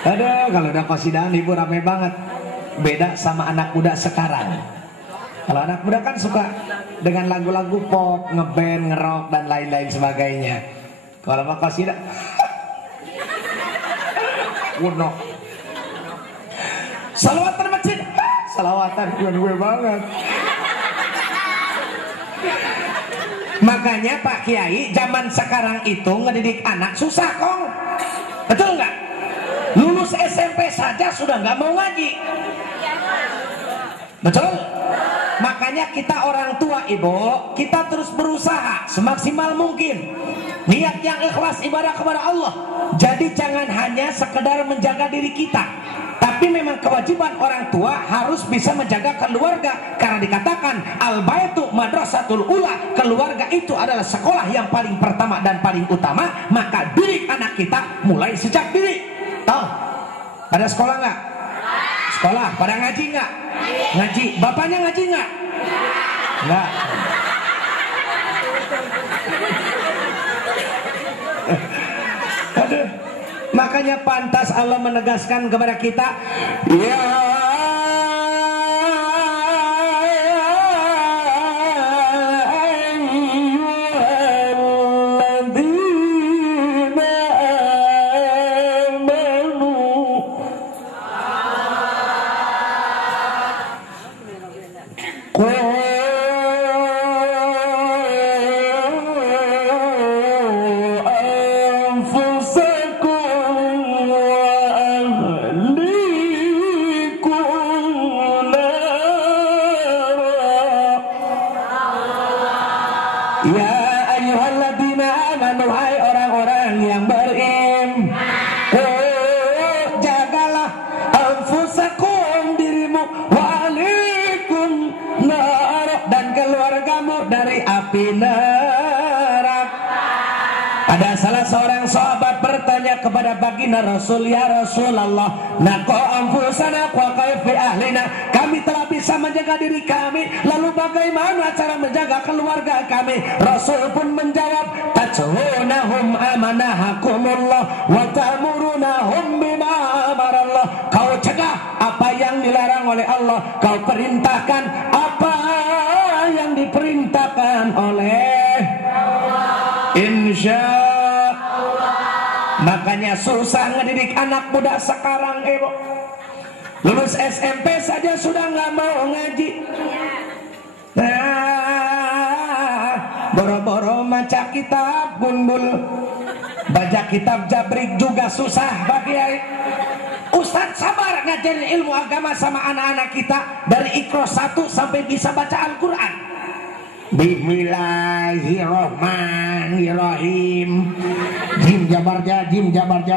Aduh, kalau udah qasidahan ibu rame banget. Beda sama anak muda sekarang. Kalau anak muda kan suka dengan lagu-lagu pop, ngeband, ngerok dan lain-lain sebagainya. Kalau mau qasidah kuno. Salawatan masjid, salawatan gue banget. Makanya Pak Kiai zaman sekarang itu ngedidik anak susah kong. Betul nggak? Lulus SMP saja sudah nggak mau ngaji. Betul? Makanya kita orang tua ibu, kita terus berusaha semaksimal mungkin. Niat yang ikhlas ibadah kepada Allah. Jadi jangan hanya sekedar menjaga diri kita, tapi memang kewajiban orang tua harus bisa menjaga keluarga. Karena dikatakan al-baitu madrasatul ula, keluarga itu adalah sekolah yang paling pertama dan paling utama. Maka didik anak kita mulai sejak dini. Tahu? Pada sekolah nggak? Sekolah. Pada ngaji nggak? Ngaji. Bapaknya ngaji nggak? Nggak. Aduh. Makanya Makanya pantas Allah menegaskan kepada kita, ya kepada baginda Rasul, ya Rasulullah, naqo anfusana wa kaifa ahlina, kami telah bisa menjaga diri kami, lalu bagaimana cara menjaga keluarga kami? Rasul pun menjawab, tajunahum amanahakumullah wa ta'murunahum bima amarallah, kau cegah apa yang dilarang oleh Allah, kau perintahkan apa yang diperintahkan oleh Allah. Insya makanya susah ngedidik anak muda sekarang, Ibu. Lulus SMP saja sudah nggak mau ngaji. Nah, boro-boro maca kitab bundul, baca kitab jabrik juga susah bagi Ustadz sabar ngajarin ilmu agama sama anak-anak kita dari Iqra 1 sampai bisa baca Al-Quran. Bismillahirrahmanirrahim. Jim jabar ja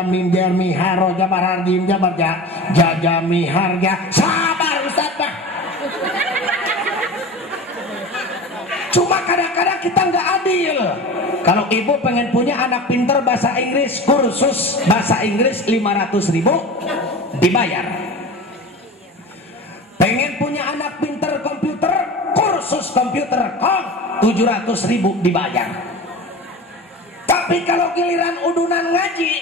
mim jar mi haro jabar har jim jabar ja mi harja. Sabar Ustaz Pak. Cuma kadang-kadang kita nggak adil. Kalau ibu pengen punya anak pinter bahasa Inggris, kursus bahasa Inggris 500.000 dibayar. Pengen punya anak pinter komputer, kursus komputer 700.000 dibayar. Tapi kalau giliran udunan ngaji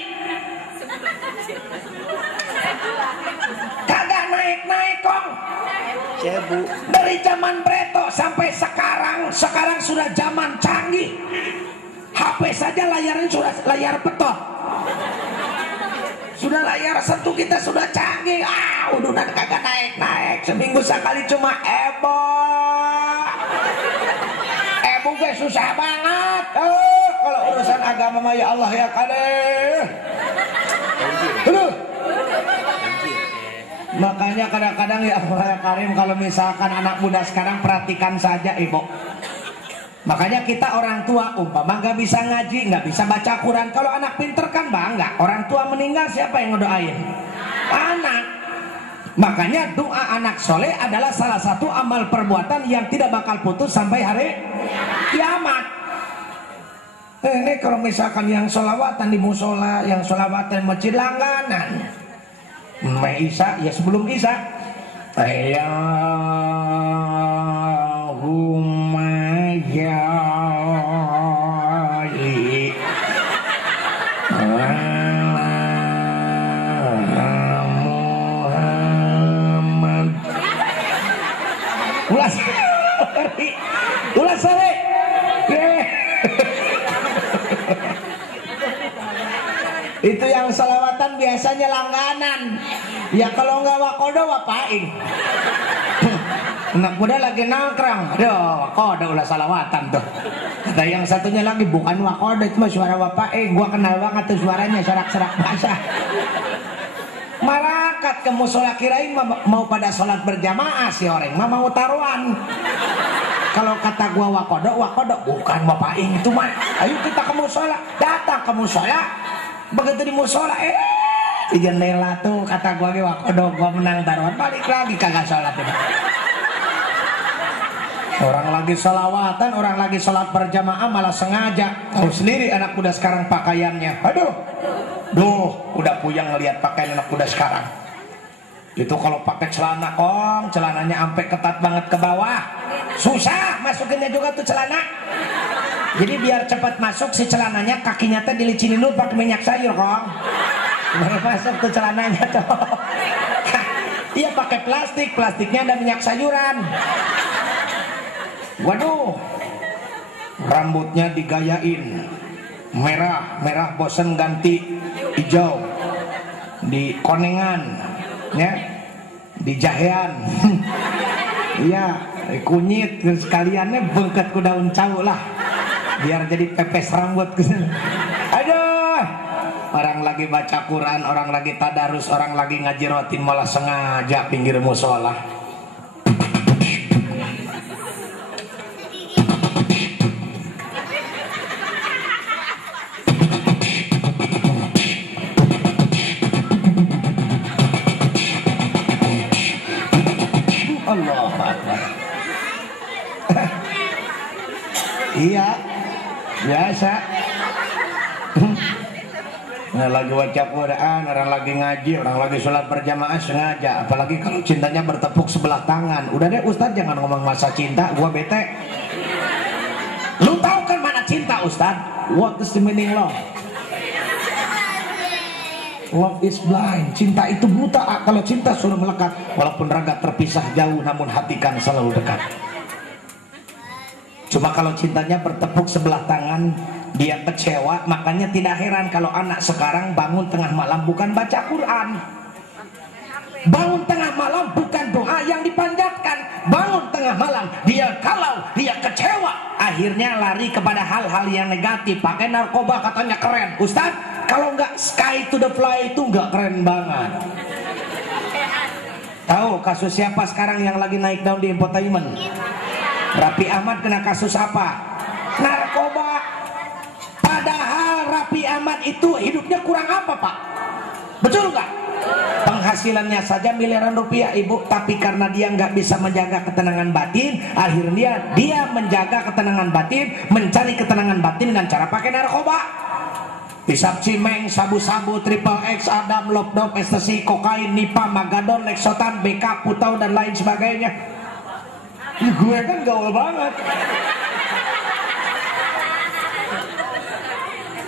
kagak naik-naik kong. Dari zaman Breto sampai sekarang sudah zaman canggih. HP saja layarnya sudah layar petot. Sudah layar sentuh kita sudah canggih. Udunan kagak naik-naik. Seminggu sekali cuma ebo gue susah banget. Kalau urusan agama mah ya Allah ya kadeh. Makanya kadang-kadang ya Allah ya Karim, kalau misalkan anak muda sekarang perhatikan saja Ibu. Makanya kita orang tua umpama nggak bisa ngaji, nggak bisa baca Quran. Kalau anak pinter kan bangga. Orang tua meninggal siapa yang ngedoain? Anak. Makanya doa anak soleh adalah salah satu amal perbuatan yang tidak bakal putus sampai hari kiamat. Ini kalau misalkan yang sholawatan di musola, yang sholawatan masjid langganan. Isa ya sebelum Isa. Allahumma ja'ali ulas sore. Itu yang salawatan biasanya langganan. Ya kalau nggak wakodo wapaing. Anak muda lagi nangkrang, aduh wakodo ulah salawatan tuh. Kata yang satunya lagi bukan wakodo, cuma suara wapaing. Gua kenal banget tuh suaranya, serak-serak basah. Marakat ke musola kirain mau pada sholat berjamaah si orang mah mau taruhan. Kalau kata gua wakodo bukan wapaing itu mah. Ayo kita ke musola, datang ke musola. Begitu di musola di jendela tuh kata gua ge wakodo, gua menang taruhan, balik lagi kagak sholat itu. Orang lagi sholawatan, orang lagi sholat berjamaah malah sengaja. Tahu sendiri anak muda sekarang pakaiannya. Udah puyang ngelihat pakaian anak muda sekarang. Itu kalau pakai celana kong, celananya sampai ketat banget ke bawah. Susah masukinnya juga tuh celana. Jadi biar cepat masuk si celananya, kakinya teh dilicinin dulu pakai minyak sayur kong. Baru masuk tuh celananya tuh. Iya pakai plastik, plastiknya ada minyak sayuran. Waduh, rambutnya digayain merah bosen ganti hijau, di konengan, ya, di jahean. Iya, kunyit sekaliannya bengket ku daun cau lah, biar jadi pepes rambut. Aduh, orang lagi baca Quran, orang lagi tadarus, orang lagi ngaji rotin malah sengaja pinggir musola. Allahu Akbar. Iya, biasa. Nah, lagi baca Quran, orang lagi ngaji, orang lagi sholat berjamaah sengaja. Apalagi kalau cintanya bertepuk sebelah tangan. Udah deh Ustadz, jangan ngomong masa cinta, gua bete. Lu tahu kan mana cinta Ustadz? What is the meaning love? Love is blind. Cinta itu buta. Kalau cinta sudah melekat, walaupun raga terpisah jauh, namun hati kan selalu dekat. Cuma kalau cintanya bertepuk sebelah tangan, dia kecewa. Makanya tidak heran kalau anak sekarang bangun tengah malam bukan baca Quran, bangun tengah malam bukan doa yang dipanjatkan, bangun tengah malam dia galau, dia kecewa, akhirnya lari kepada hal-hal yang negatif. Pakai narkoba katanya keren. Ustadz, kalau nggak Sky to the Fly itu nggak keren banget. Tahu kasus siapa sekarang yang lagi naik daun di infotainment? Raffi Ahmad kena kasus apa? Narkoba. Padahal Raffi Ahmad itu hidupnya kurang apa Pak? Betul nggak? Penghasilannya saja miliaran rupiah Ibu, tapi karena dia nggak bisa menjaga ketenangan batin, akhirnya dia menjaga ketenangan batin, mencari ketenangan batin dengan cara pakai narkoba. Hisap cimeng, sabu-sabu, triple X, Adam, lopdop, ekstasi, kokain, nipa, magadon, leksotan, BK, putau dan lain sebagainya. Gue kan gaul banget.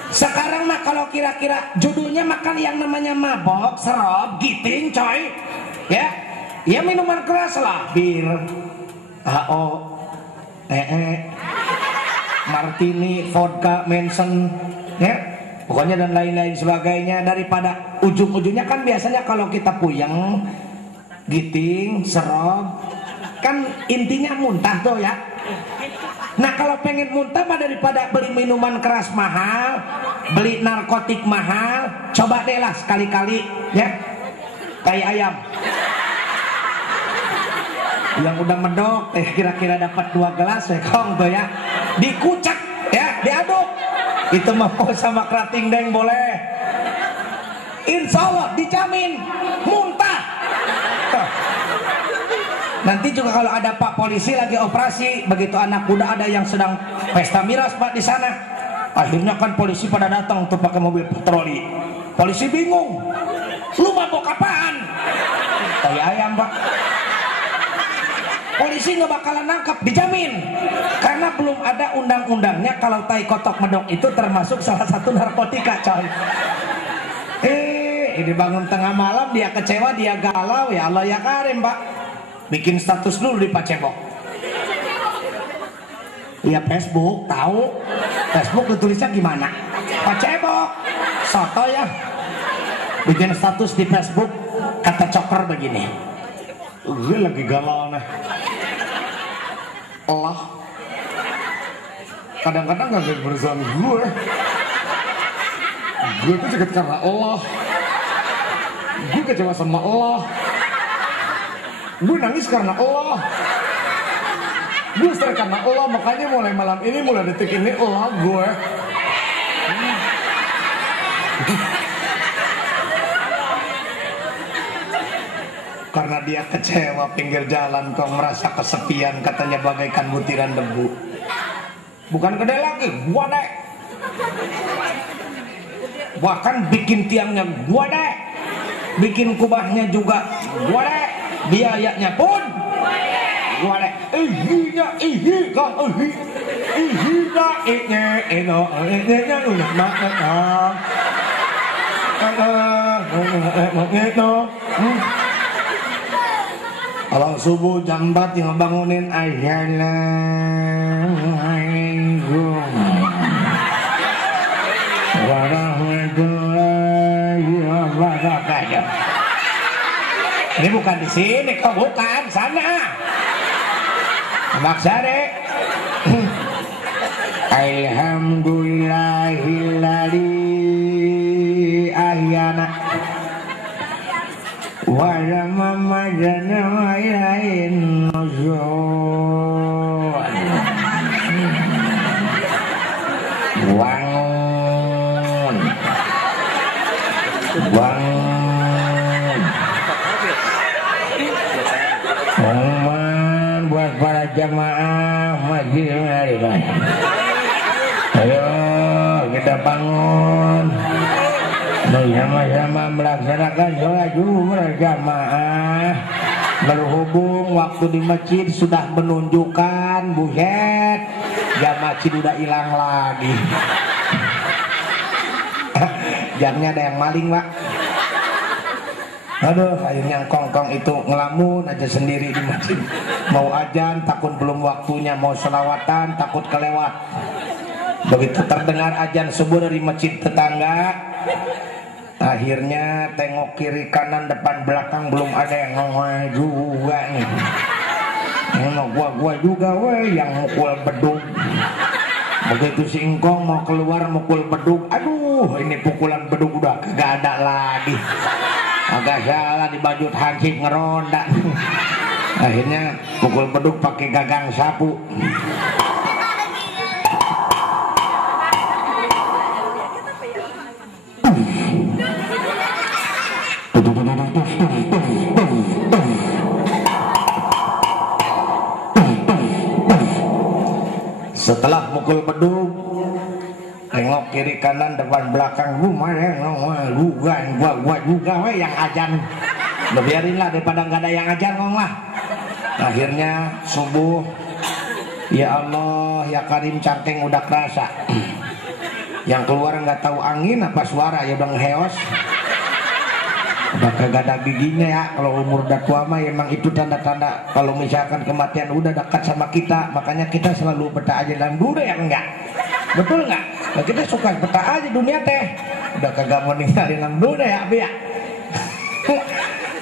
Sekarang mah kalau kira-kira judulnya makan yang namanya mabok, serop, giting, coy, ya, ya minuman keras lah, bir, AO, martini, vodka, Manson, ya, pokoknya dan lain-lain sebagainya. Daripada ujung-ujungnya kan biasanya kalau kita puyeng, giting, serop, kan intinya muntah tuh ya. Nah kalau pengen muntah mah daripada beli minuman keras mahal, beli narkotik mahal, coba deh lah sekali-kali ya, tai ayam yang udah medok kira-kira dapat 2 gelas kong tuh ya, dikucek ya, diaduk, itu mah sama kerating deng boleh, insya Allah dijamin muntah. Nanti juga kalau ada Pak polisi lagi operasi, begitu anak muda ada yang sedang pesta miras Pak di sana, akhirnya kan polisi pada datang untuk pakai mobil patroli. Polisi bingung, lu mabok apaan? Tai ayam Pak. Polisi nggak bakalan nangkep, dijamin, karena belum ada undang-undangnya kalau tai kotok medok itu termasuk salah satu narkotika coy. Ini bangun tengah malam dia kecewa, dia galau, ya Allah ya Karim Pak. Bikin status dulu di Pak Cebok. Ya Facebook, tahu. Facebook ditulisnya gimana? Pak Cebok. Soto ya. Bikin status di Facebook, kata coker begini. Gue lagi galau nih. Allah. Kadang-kadang gak ada bersama gue. Gue tuh sakit karena Allah. Gue kecewa sama Allah. Gue nangis karena Allah. Gue stres karena Allah. Makanya mulai malam ini, mulai detik ini Allah gue. Karena dia kecewa pinggir jalan, kok merasa kesepian, katanya bagaikan butiran debu. Bukan gede lagi, gua dek. Bahkan bikin tiangnya gua dek, bikin kubahnya juga gua dek. Biayanya pun gua dek. Ihinya ihi kang ihi, ihinya ihnya eno ihnya udah makan. Begitu. Kalau subuh jam 4 yang bangunin Assalamualaikum warahmatullahi wabarakatuh. Ini bukan di sini, kok bukan sana. Maksa deh. Alhamdulillahilladzi ahyana wa ramadana wa ilahin nusyur. Bangun, bangun. Pengumuman buat para jamaah masjid Al-Iman. Ayo kita bangun, bersama-sama melaksanakan sholat Jumat berjamaah. Berhubung waktu di masjid sudah menunjukkan buset, jam masjid udah hilang lagi. Jamnya ada yang maling, Pak. Aduh, akhirnya kongkong itu ngelamun aja sendiri di masjid. Mau ajan takut belum waktunya, mau selawatan takut kelewat. Begitu terdengar ajan subuh dari masjid tetangga, akhirnya tengok kiri kanan depan belakang belum ada yang ngomong juga nih. Gua juga weh yang mukul beduk. Begitu si Ingkong mau keluar mukul beduk, aduh ini pukulan beduk udah kagak ada lagi. Agak salah dibajut hansip ngeronda. Akhirnya pukul beduk pakai gagang sapu. Setelah mukul beduk, tengok kiri kanan depan belakang, gua juga we yang ajan. Biarinlah daripada nggak ada yang ajan ngomong lah. Akhirnya subuh, ya Allah ya Karim cangkeng udah kerasa. Yang keluar nggak tahu angin apa suara ya udah ngeheos. Udah kagak ada giginya ya. Kalau umur udah tua mah emang itu tanda-tanda kalau misalkan kematian udah dekat sama kita. Makanya kita selalu betah aja dalam dunia ya enggak? Betul enggak? Nah, kita suka betah aja dunia teh. Udah kagak mau ninggalin dalam dunia ya Abi ya.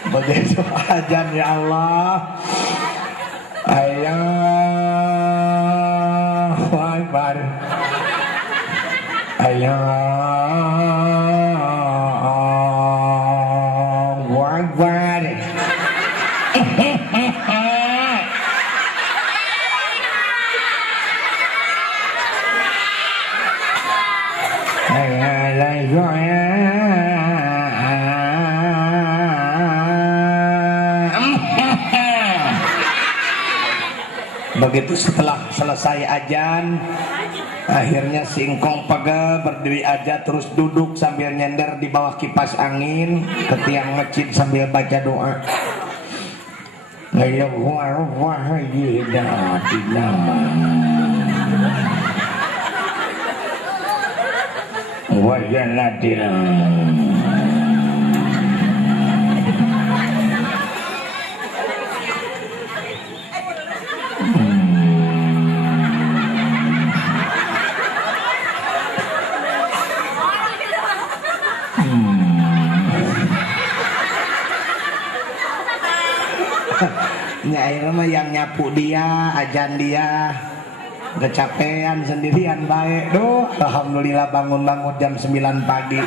Begitu ajan ya Allah. Allahu Akbar. Allahu Akbar. Begitu setelah selesai ajan, akhirnya si Ingkong pegel berdiri aja terus duduk sambil nyender di bawah kipas angin ke tiang masjid sambil baca doa. Nyair mah yang nyapu dia, ajan dia, kecapean sendirian baik. Duh, alhamdulillah bangun-bangun jam 9 pagi.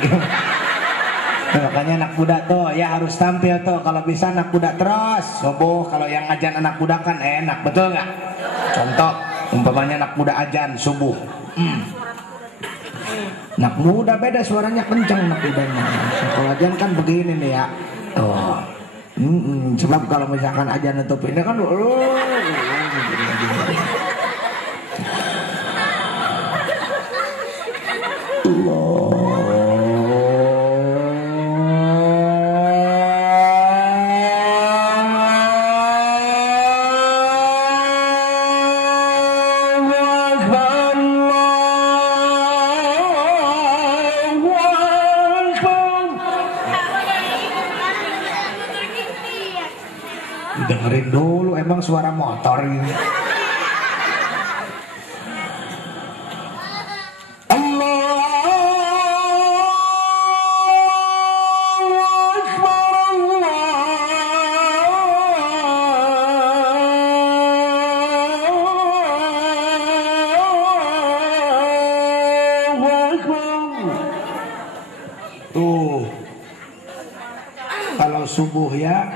Makanya anak muda tuh ya harus tampil tuh. Kalau bisa anak muda terus subuh. Kalau yang ajan anak muda kan enak, betul nggak? Contoh, umpamanya anak muda ajan subuh. Anak muda beda suaranya kencang anak mudanya. Kalau ajan kan begini nih ya. Oh. Sebab kalau misalkan aja nutup ini kan Dengerin dulu, emang suara motor ini. Kalau subuh ya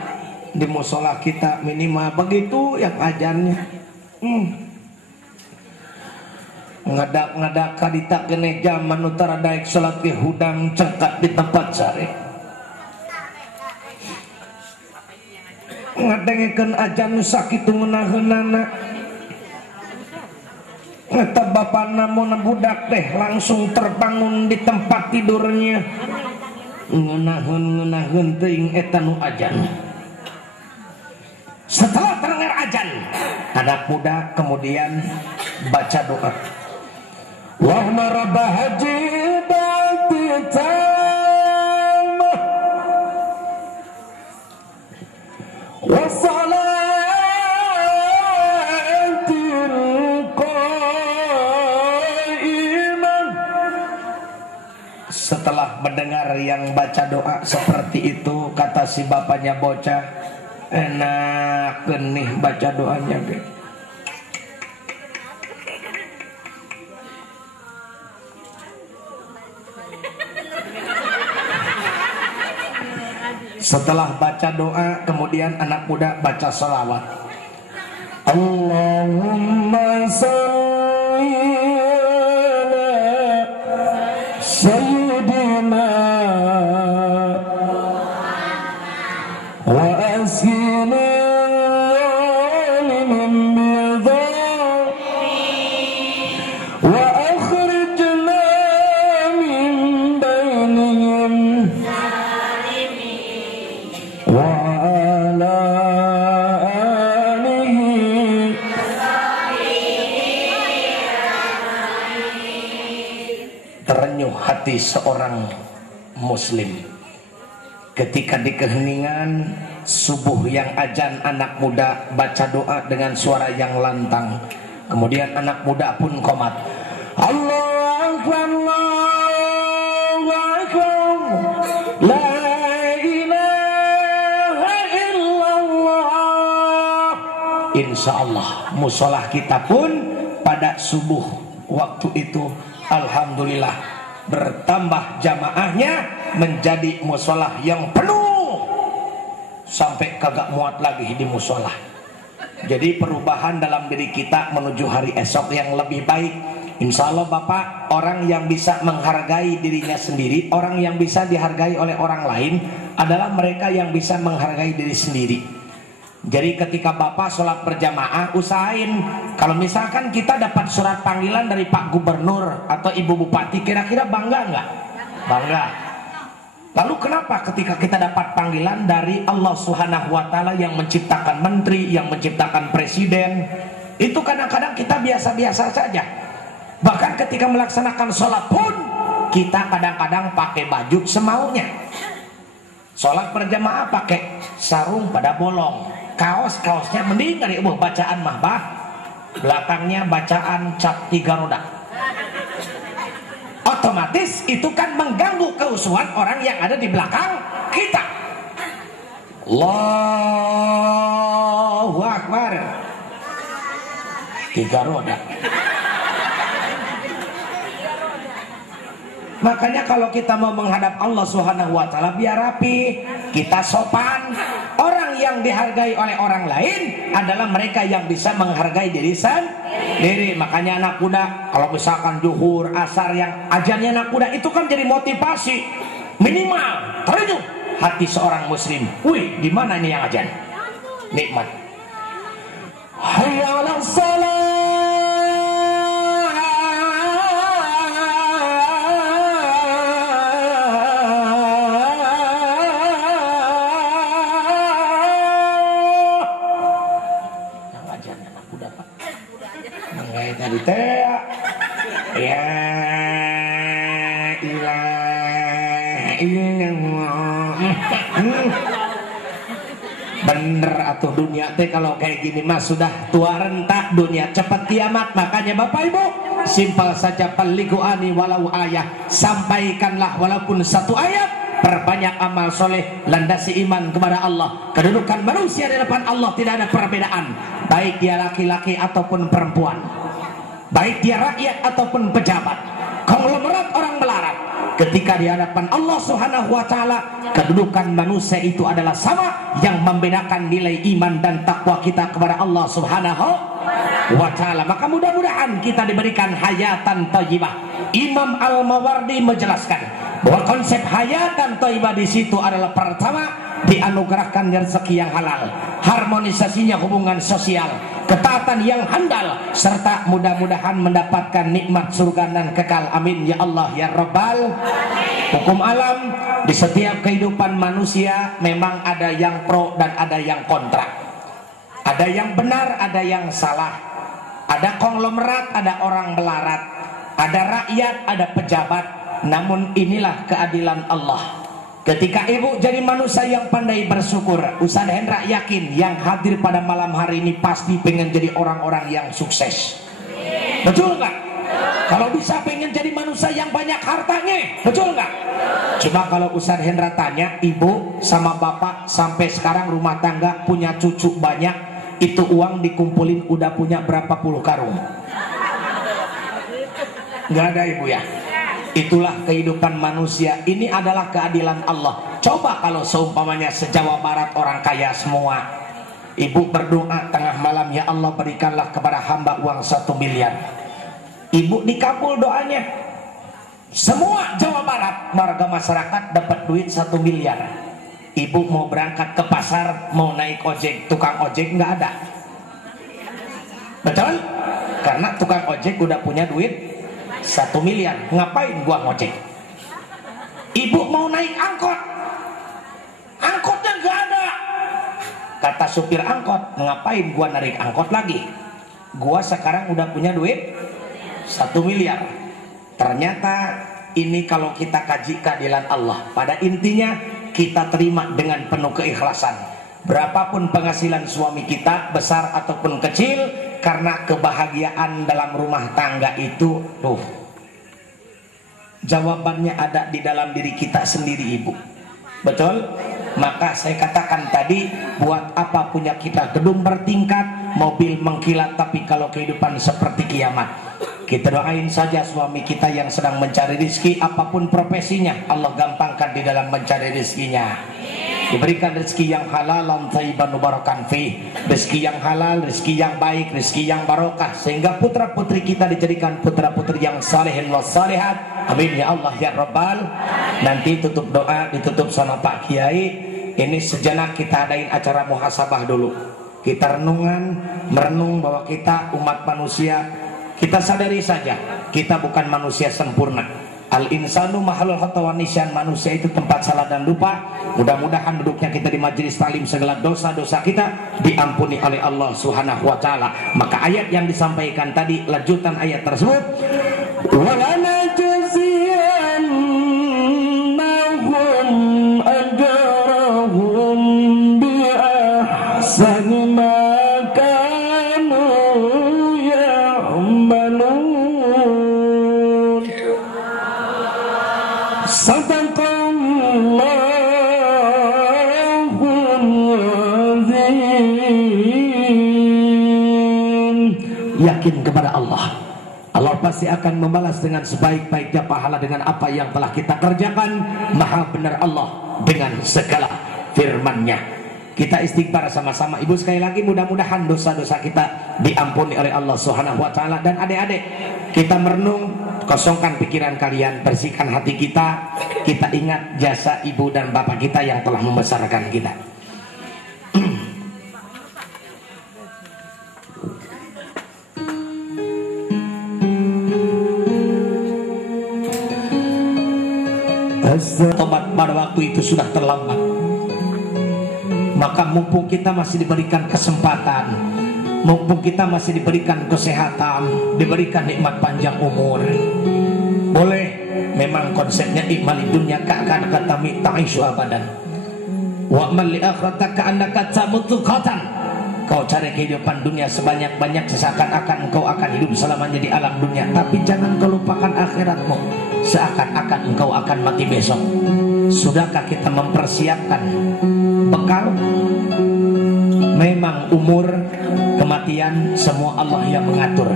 di musola kita minimal begitu yang ajannya. Ngadak-ngadak kadita kene zaman utara daek salat ke hudang cengkat di tempat sare. Ngadengekeun ajan nu sakitu ngeunaheunana. Eta bapana mun budak teh langsung terbangun di tempat tidurnya. Ngeunaheun teuing eta nu ajan. Setelah terdengar ajan, anak muda kemudian baca doa. Wahma rabba hajibati tamah wa salatil qaimah. Setelah mendengar yang baca doa seperti itu, kata si bapaknya bocah, enak nih baca doanya deh. Setelah baca doa, kemudian anak muda baca sholawat. Allahumma sholli ala sayyidina wa askina hati seorang muslim ketika di keheningan subuh yang ajan, anak muda baca doa dengan suara yang lantang. Kemudian anak muda pun qomat, Allahu Akbar, Allahu Akbar, la ilaha illallah. Insyaallah musolah kita pun pada subuh waktu itu alhamdulillah bertambah jamaahnya menjadi musolah yang penuh sampai kagak muat lagi di musolah. Jadi perubahan dalam diri kita menuju hari esok yang lebih baik. Insya Allah Bapak, orang yang bisa menghargai dirinya sendiri, orang yang bisa dihargai oleh orang lain adalah mereka yang bisa menghargai diri sendiri. Jadi ketika Bapak sholat berjamaah, usahain kalau misalkan kita dapat surat panggilan dari Pak Gubernur atau Ibu Bupati, kira-kira bangga nggak? Bangga. Lalu kenapa ketika kita dapat panggilan dari Allah Subhanahu wa Ta'ala yang menciptakan menteri, yang menciptakan presiden, itu kadang-kadang kita biasa-biasa saja. Bahkan ketika melaksanakan sholat pun kita kadang-kadang pakai baju semaunya. Sholat berjamaah pakai sarung pada bolong, kaosnya mending dari bacaan mah bah, belakangnya bacaan cap 3 roda. Otomatis itu kan mengganggu keusuhan orang yang ada di belakang kita. Allahu Akbar, 3 roda. Makanya kalau kita mau menghadap Allah Subhanahu wa Ta'ala biar rapi, kita sopan. Orang yang dihargai oleh orang lain adalah mereka yang bisa menghargai diri sendiri. Makanya anak muda kalau misalkan zuhur, asar yang ajannya anak muda itu kan jadi motivasi. Minimal terenyuh hati seorang muslim. Wih, di mana ini yang ajan? Nikmat. Hayya 'alas shalah. Ya ilaha illallah. Bener atuh dunia teh kalau kayak gini mah sudah tua renta, dunia cepat kiamat. Makanya Bapak Ibu, simpel saja, baligu ani walau ayat, sampaikanlah walaupun satu ayat, perbanyak amal soleh, landasi iman kepada Allah. Kedudukan manusia di depan Allah tidak ada perbedaan, baik dia laki-laki ataupun perempuan, baik dia rakyat ataupun pejabat, konglomerat orang melarat. Ketika di hadapan Allah Subhanahu wa taala, kedudukan manusia itu adalah sama. Yang membedakan nilai iman dan takwa kita kepada Allah Subhanahu wa taala. Maka mudah-mudahan kita diberikan hayatan thayyibah. Imam Al-Mawardi menjelaskan bahwa konsep hayatan thayyibah di situ adalah pertama, dianugerahkan rezeki yang halal, harmonisasinya hubungan sosial, ketaatan yang handal, serta mudah-mudahan mendapatkan nikmat surga dan kekal. Amin ya Allah ya Rabbal. Hukum alam di setiap kehidupan manusia memang ada yang pro dan ada yang kontra, ada yang benar, ada yang salah, ada konglomerat, ada orang melarat, ada rakyat, ada pejabat. Namun inilah keadilan Allah. Ketika ibu jadi manusia yang pandai bersyukur, Ustaz Hendra yakin yang hadir pada malam hari ini pasti pengen jadi orang-orang yang sukses. Betul nggak? Kalau bisa pengen jadi manusia yang banyak hartanya, betul nggak? Coba kalau Ustaz Hendra tanya ibu sama bapak, sampai sekarang rumah tangga punya cucu banyak, itu uang dikumpulin udah punya berapa puluh karung? Nggak ada ibu ya? Itulah kehidupan manusia. Ini adalah keadilan Allah. Coba kalau seumpamanya se-Jawa Barat orang kaya semua, ibu berdoa tengah malam, ya Allah berikanlah kepada hamba uang 1 miliar. Ibu dikabul doanya. Semua Jawa Barat warga masyarakat dapat duit 1 miliar. Ibu mau berangkat ke pasar, mau naik ojek, tukang ojek nggak ada. Betul? Karena tukang ojek udah punya duit 1 miliar. Ngapain gua ngojek? Ibu mau naik angkot, angkotnya nggak ada. Kata supir angkot, ngapain gua narik angkot lagi? Gua sekarang udah punya duit 1 miliar. Ternyata ini kalau kita kaji keadilan Allah, pada intinya kita terima dengan penuh keikhlasan. Berapapun penghasilan suami kita, besar ataupun kecil, karena kebahagiaan dalam rumah tangga itu jawabannya ada di dalam diri kita sendiri ibu. Betul? Maka saya katakan tadi, buat apa punya kita gedung bertingkat, mobil mengkilat, tapi kalau kehidupan seperti kiamat. Kita doain saja suami kita yang sedang mencari rezeki, apapun profesinya, Allah gampangkan di dalam mencari rezekinya. Diberikan rezeki yang halal, thayyiban mubarakan fi, rezeki yang halal, rezeki yang baik, rezeki yang barokah, sehingga putra putri kita dijadikan putra putri yang salihin wa salihat. Amin ya Allah ya Rabbal. Nanti tutup doa ditutup sama Pak Kiai. Ini sejenak kita adain acara muhasabah dulu. Kita merenung bahwa kita umat manusia, kita sadari saja kita bukan manusia sempurna. Al-insanu mahalul khata wa nisyan, manusia itu tempat salah dan lupa. Mudah-mudahan duduknya kita di majelis talim, segala dosa-dosa kita diampuni oleh Allah Subhanahu wa taala. Maka ayat yang disampaikan tadi, lanjutan ayat tersebut, walana jaziyannahum ajrahum bi ahsani ma kanu ya'malun. Yakin kepada Allah, Allah pasti akan membalas dengan sebaik-baiknya pahala dengan apa yang telah kita kerjakan. Maha benar Allah dengan segala firman-Nya. Kita istighfar sama-sama ibu, sekali lagi mudah-mudahan dosa-dosa kita diampuni oleh Allah Subhanahu wa taala. Dan adik-adik, kita merenung, kosongkan pikiran kalian, bersihkan hati kita. Kita ingat jasa ibu dan bapak kita yang telah membesarkan kita. Tobat pada waktu itu sudah terlambat. Maka mumpung kita masih diberikan kesempatan, mumpung kita masih diberikan kesehatan, diberikan nikmat panjang umur, boleh memang konsepnya ikmal dunya ka'kan katami ta'ishu abadan. Wa man li akhiratika annaka tamutu qatan. Kau cari kehidupan dunia sebanyak-banyak seakan-akan kau akan hidup selamanya di alam dunia, tapi jangan kau lupakan akhiratmu seakan-akan engkau akan mati besok. Sudahkah kita mempersiapkan bekal? Memang umur, kematian semua Allah yang mengatur,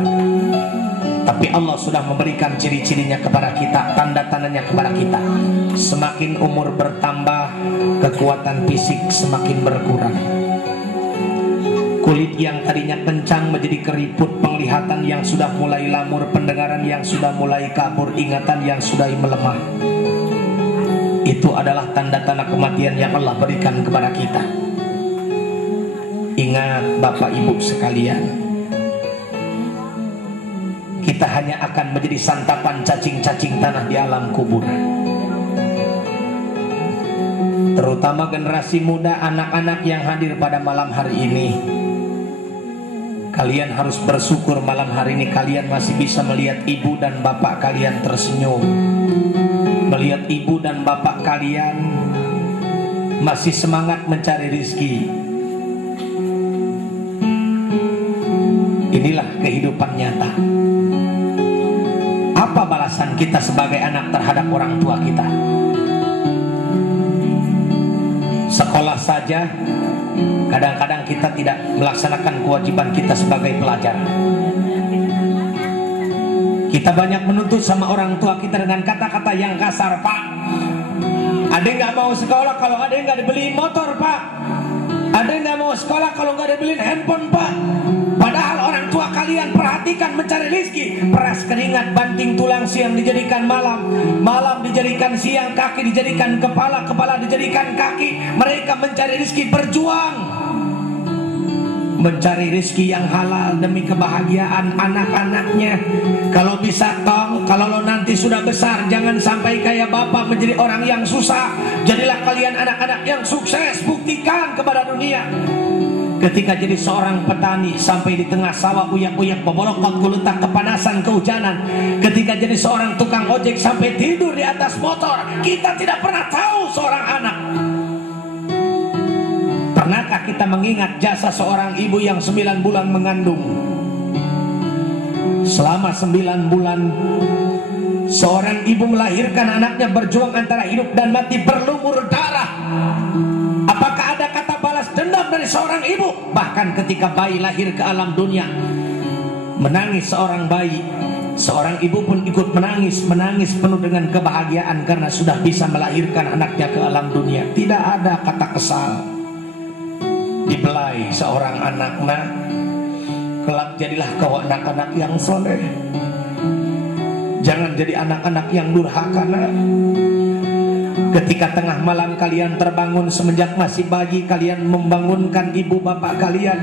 tapi Allah sudah memberikan ciri-cirinya kepada kita, tanda-tandanya kepada kita. Semakin umur bertambah, kekuatan fisik semakin berkurang. Kulit yang tadinya kencang menjadi keriput, penglihatan yang sudah mulai lamur, pendengaran yang sudah mulai kabur, ingatan yang sudah melemah. Itu adalah tanda-tanda kematian yang Allah berikan kepada kita. Ingat Bapak Ibu sekalian, kita hanya akan menjadi santapan cacing-cacing tanah di alam kubur. Terutama generasi muda, anak-anak yang hadir pada malam hari ini, kalian harus bersyukur malam hari ini kalian masih bisa melihat ibu dan bapak kalian tersenyum, melihat ibu dan bapak kalian masih semangat mencari rezeki. Inilah kehidupan nyata. Apa balasan kita sebagai anak terhadap orang tua kita? Sekolah saja kadang-kadang kita tidak melaksanakan kewajiban kita sebagai pelajar. Kita banyak menuntut sama orang tua kita dengan kata-kata yang kasar. Pak, ada yang gak mau sekolah kalau ada yang gak dibeliin motor, Pak. Ada yang gak mau sekolah kalau gak dibeliin handphone, Pak. Padahal orang tua kalian perhatikan mencari rezeki. Peras keringat, banting tulang, siang dijadikan malam, malam dijadikan siang, kaki dijadikan kepala, kepala dijadikan kaki. Mereka mencari rezeki, berjuang mencari rezeki yang halal demi kebahagiaan anak-anaknya. Kalau bisa tong, kalau lo nanti sudah besar, jangan sampai kayak bapak menjadi orang yang susah. Jadilah kalian anak-anak yang sukses. Buktikan kepada dunia. Ketika jadi seorang petani, sampai di tengah sawah uyak-uyak bebolokot kuletak kepanasan kehujanan. Ketika jadi seorang tukang ojek, sampai tidur di atas motor. Kita tidak pernah tahu seorang anak. Pernahkah kita mengingat jasa seorang ibu yang 9 bulan mengandung? Selama 9 bulan seorang ibu melahirkan anaknya, berjuang antara hidup dan mati, berlumur darah. Apakah ada kata balas dendam dari seorang ibu? Bahkan ketika bayi lahir ke alam dunia, menangis seorang bayi, seorang ibu pun ikut menangis, menangis penuh dengan kebahagiaan karena sudah bisa melahirkan anaknya ke alam dunia. Tidak ada kata kesal. Dibelai seorang anaknya, kelak jadilah kau anak-anak yang soleh. Jangan jadi anak-anak yang durhaka. Ketika tengah malam kalian terbangun semenjak masih bayi, kalian membangunkan ibu bapak kalian,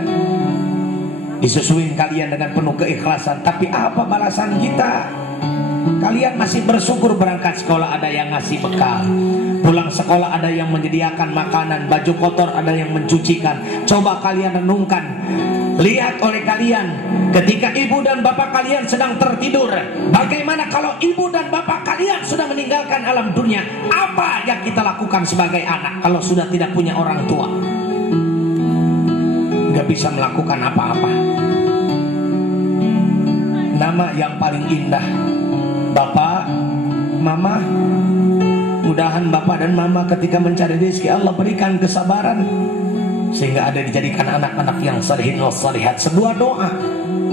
disusuin kalian dengan penuh keikhlasan. Tapi apa balasan kita? Kalian masih bersyukur berangkat sekolah ada yang ngasih bekal, pulang sekolah ada yang menyediakan makanan, baju kotor ada yang mencucikan. Coba kalian renungkan, lihat oleh kalian, ketika ibu dan bapak kalian sedang tertidur, bagaimana kalau ibu dan bapak kalian sudah meninggalkan alam dunia? Apa yang kita lakukan sebagai anak kalau sudah tidak punya orang tua? Gak bisa melakukan apa-apa. Nama yang paling indah, Bapak, Mama. Mudahan Bapak dan Mama ketika mencari rezeki Allah berikan kesabaran sehingga ada dijadikan anak-anak yang salihin wal salihat. Sebuah doa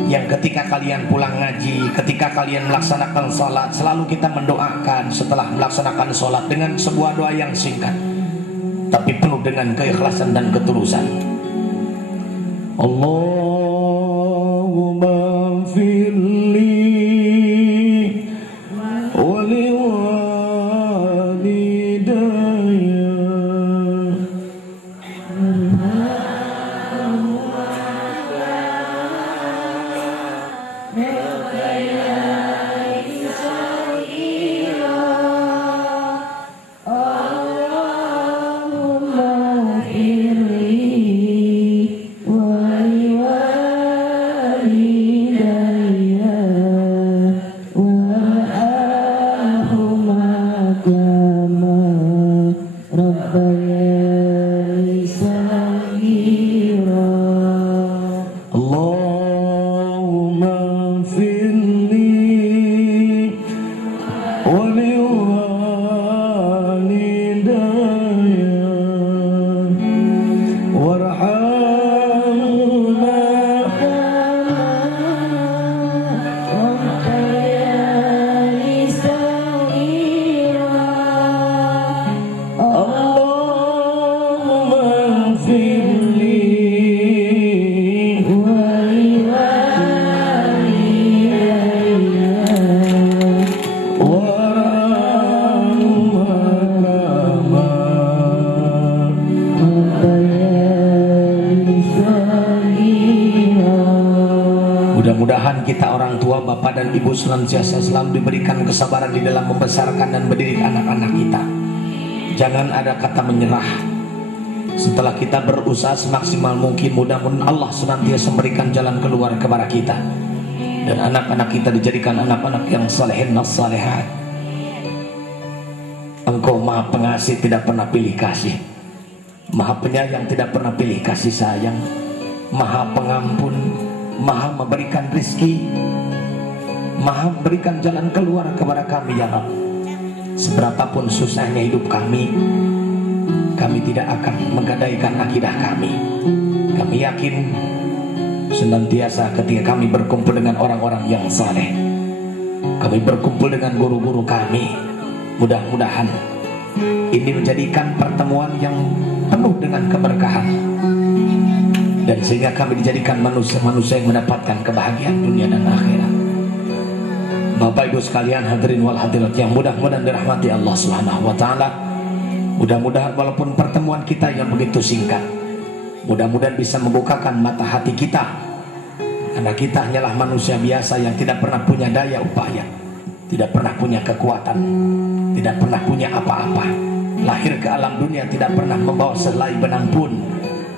yang ketika kalian pulang ngaji, ketika kalian melaksanakan sholat, selalu kita mendoakan setelah melaksanakan sholat dengan sebuah doa yang singkat tapi penuh dengan keikhlasan dan ketulusan. Allahumma firli Yeah. Mudah-mudahan kita orang tua, bapak dan ibu senantiasa selalu diberikan kesabaran di dalam membesarkan dan mendidik anak-anak kita. Jangan ada kata menyerah. Setelah kita berusaha semaksimal mungkin, mudah-mudahan Allah senantiasa memberikan jalan keluar kepada kita, dan anak-anak kita dijadikan anak-anak yang salihin dan salihat. Engkau Maha Pengasih, tidak pernah pilih kasih. Maha Penyayang, tidak pernah pilih kasih sayang. Maha Pengampun, Maha memberikan rizki, Maha memberikan jalan keluar kepada kami ya Rabb. Seberapapun susahnya hidup kami tidak akan menggadaikan akidah kami. Kami yakin senantiasa ketika kami berkumpul dengan orang-orang yang saleh, kami berkumpul dengan guru-guru kami, mudah-mudahan ini menjadikan pertemuan yang penuh dengan keberkahan, dan sehingga kami dijadikan manusia-manusia yang mendapatkan kebahagiaan dunia dan akhirat. Bapak Ibu sekalian, hadirin wal hadirat yang mudah-mudahan dirahmati Allah Subhanahu wa taala. Mudah-mudahan walaupun pertemuan kita yang begitu singkat, mudah-mudahan bisa membukakan mata hati kita, karena kita hanyalah manusia biasa yang tidak pernah punya daya upaya, tidak pernah punya kekuatan, tidak pernah punya apa-apa. Lahir ke alam dunia tidak pernah membawa selai benang pun,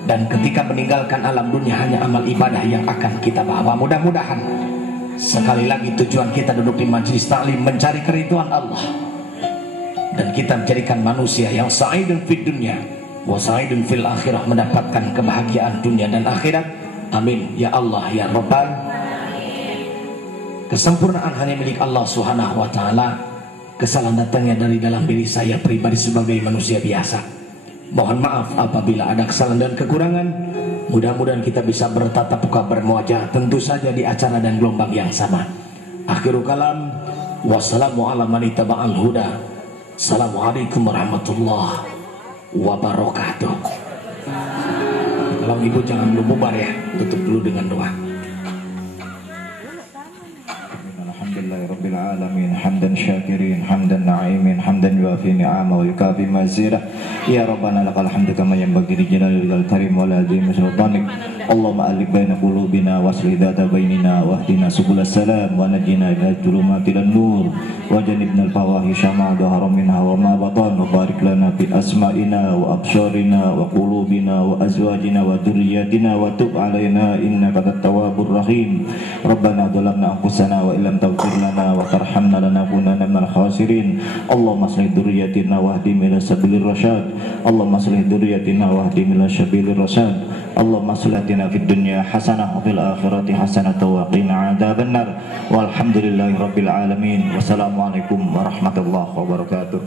dan ketika meninggalkan alam dunia hanya amal ibadah yang akan kita bawa. Mudah-mudahan sekali lagi tujuan kita duduk di majelis taklim mencari keridhaan Allah, dan kita menjadikan manusia yang sa'idun fid dunya wa sa'idun fil akhirah, mendapatkan kebahagiaan dunia dan akhirat. Amin ya Allah ya Rabbal. Kesempurnaan hanya milik Allah Subhanahu wa taala. Kesalahan datangnya dari dalam diri saya pribadi sebagai manusia biasa. Mohon maaf apabila ada kesalahan dan kekurangan. Mudah-mudahan kita bisa bertatap muka bermuajah, tentu saja di acara dan gelombang yang sama. Akhirul kalam, wassalamualaikum warahmatullahi wabarakatuh. Assalamualaikum warahmatullahi wabarakatuh. Tolong ibu jangan dulu bubar ya, tutup dulu dengan doa. Rabbil alamin, hamdan syakirin, hamdan na'imin, hamdan yuafi ni'ama wa yukafi mazirah. Ya Rabbana lakal hamdu kama yanbaghi li jalalil karim wa la azimi sultanik. Allahumma alif baina qulubina waslih dhata bainina wahdina subulas salam wa najina ila dhulumati lan nur wa janibna al fawahisha ma dhahara minha wa ma batan, wa barik lana fi asma'ina wa absarina wa qulubina wa azwajina wa dhurriyyatina wa tub alaina innaka at-tawwabur rahim. Rabbana dhalamna anfusana wa illam taghfir lana wa tarhamna lanakunanna minal khasirin. Allahumma aslih dzurriyyatina wahdina ila sabilir rasyad. Allahumma aslih dzurriyyatina wahdina ila sabilir rasyad. Allahumma aslih fid dunya hasanah wa fil akhirati hasanah wa qina adzabannar. Walhamdulillahi rabbil alamin. Wassalamualaikum warahmatullahi wabarakatuh.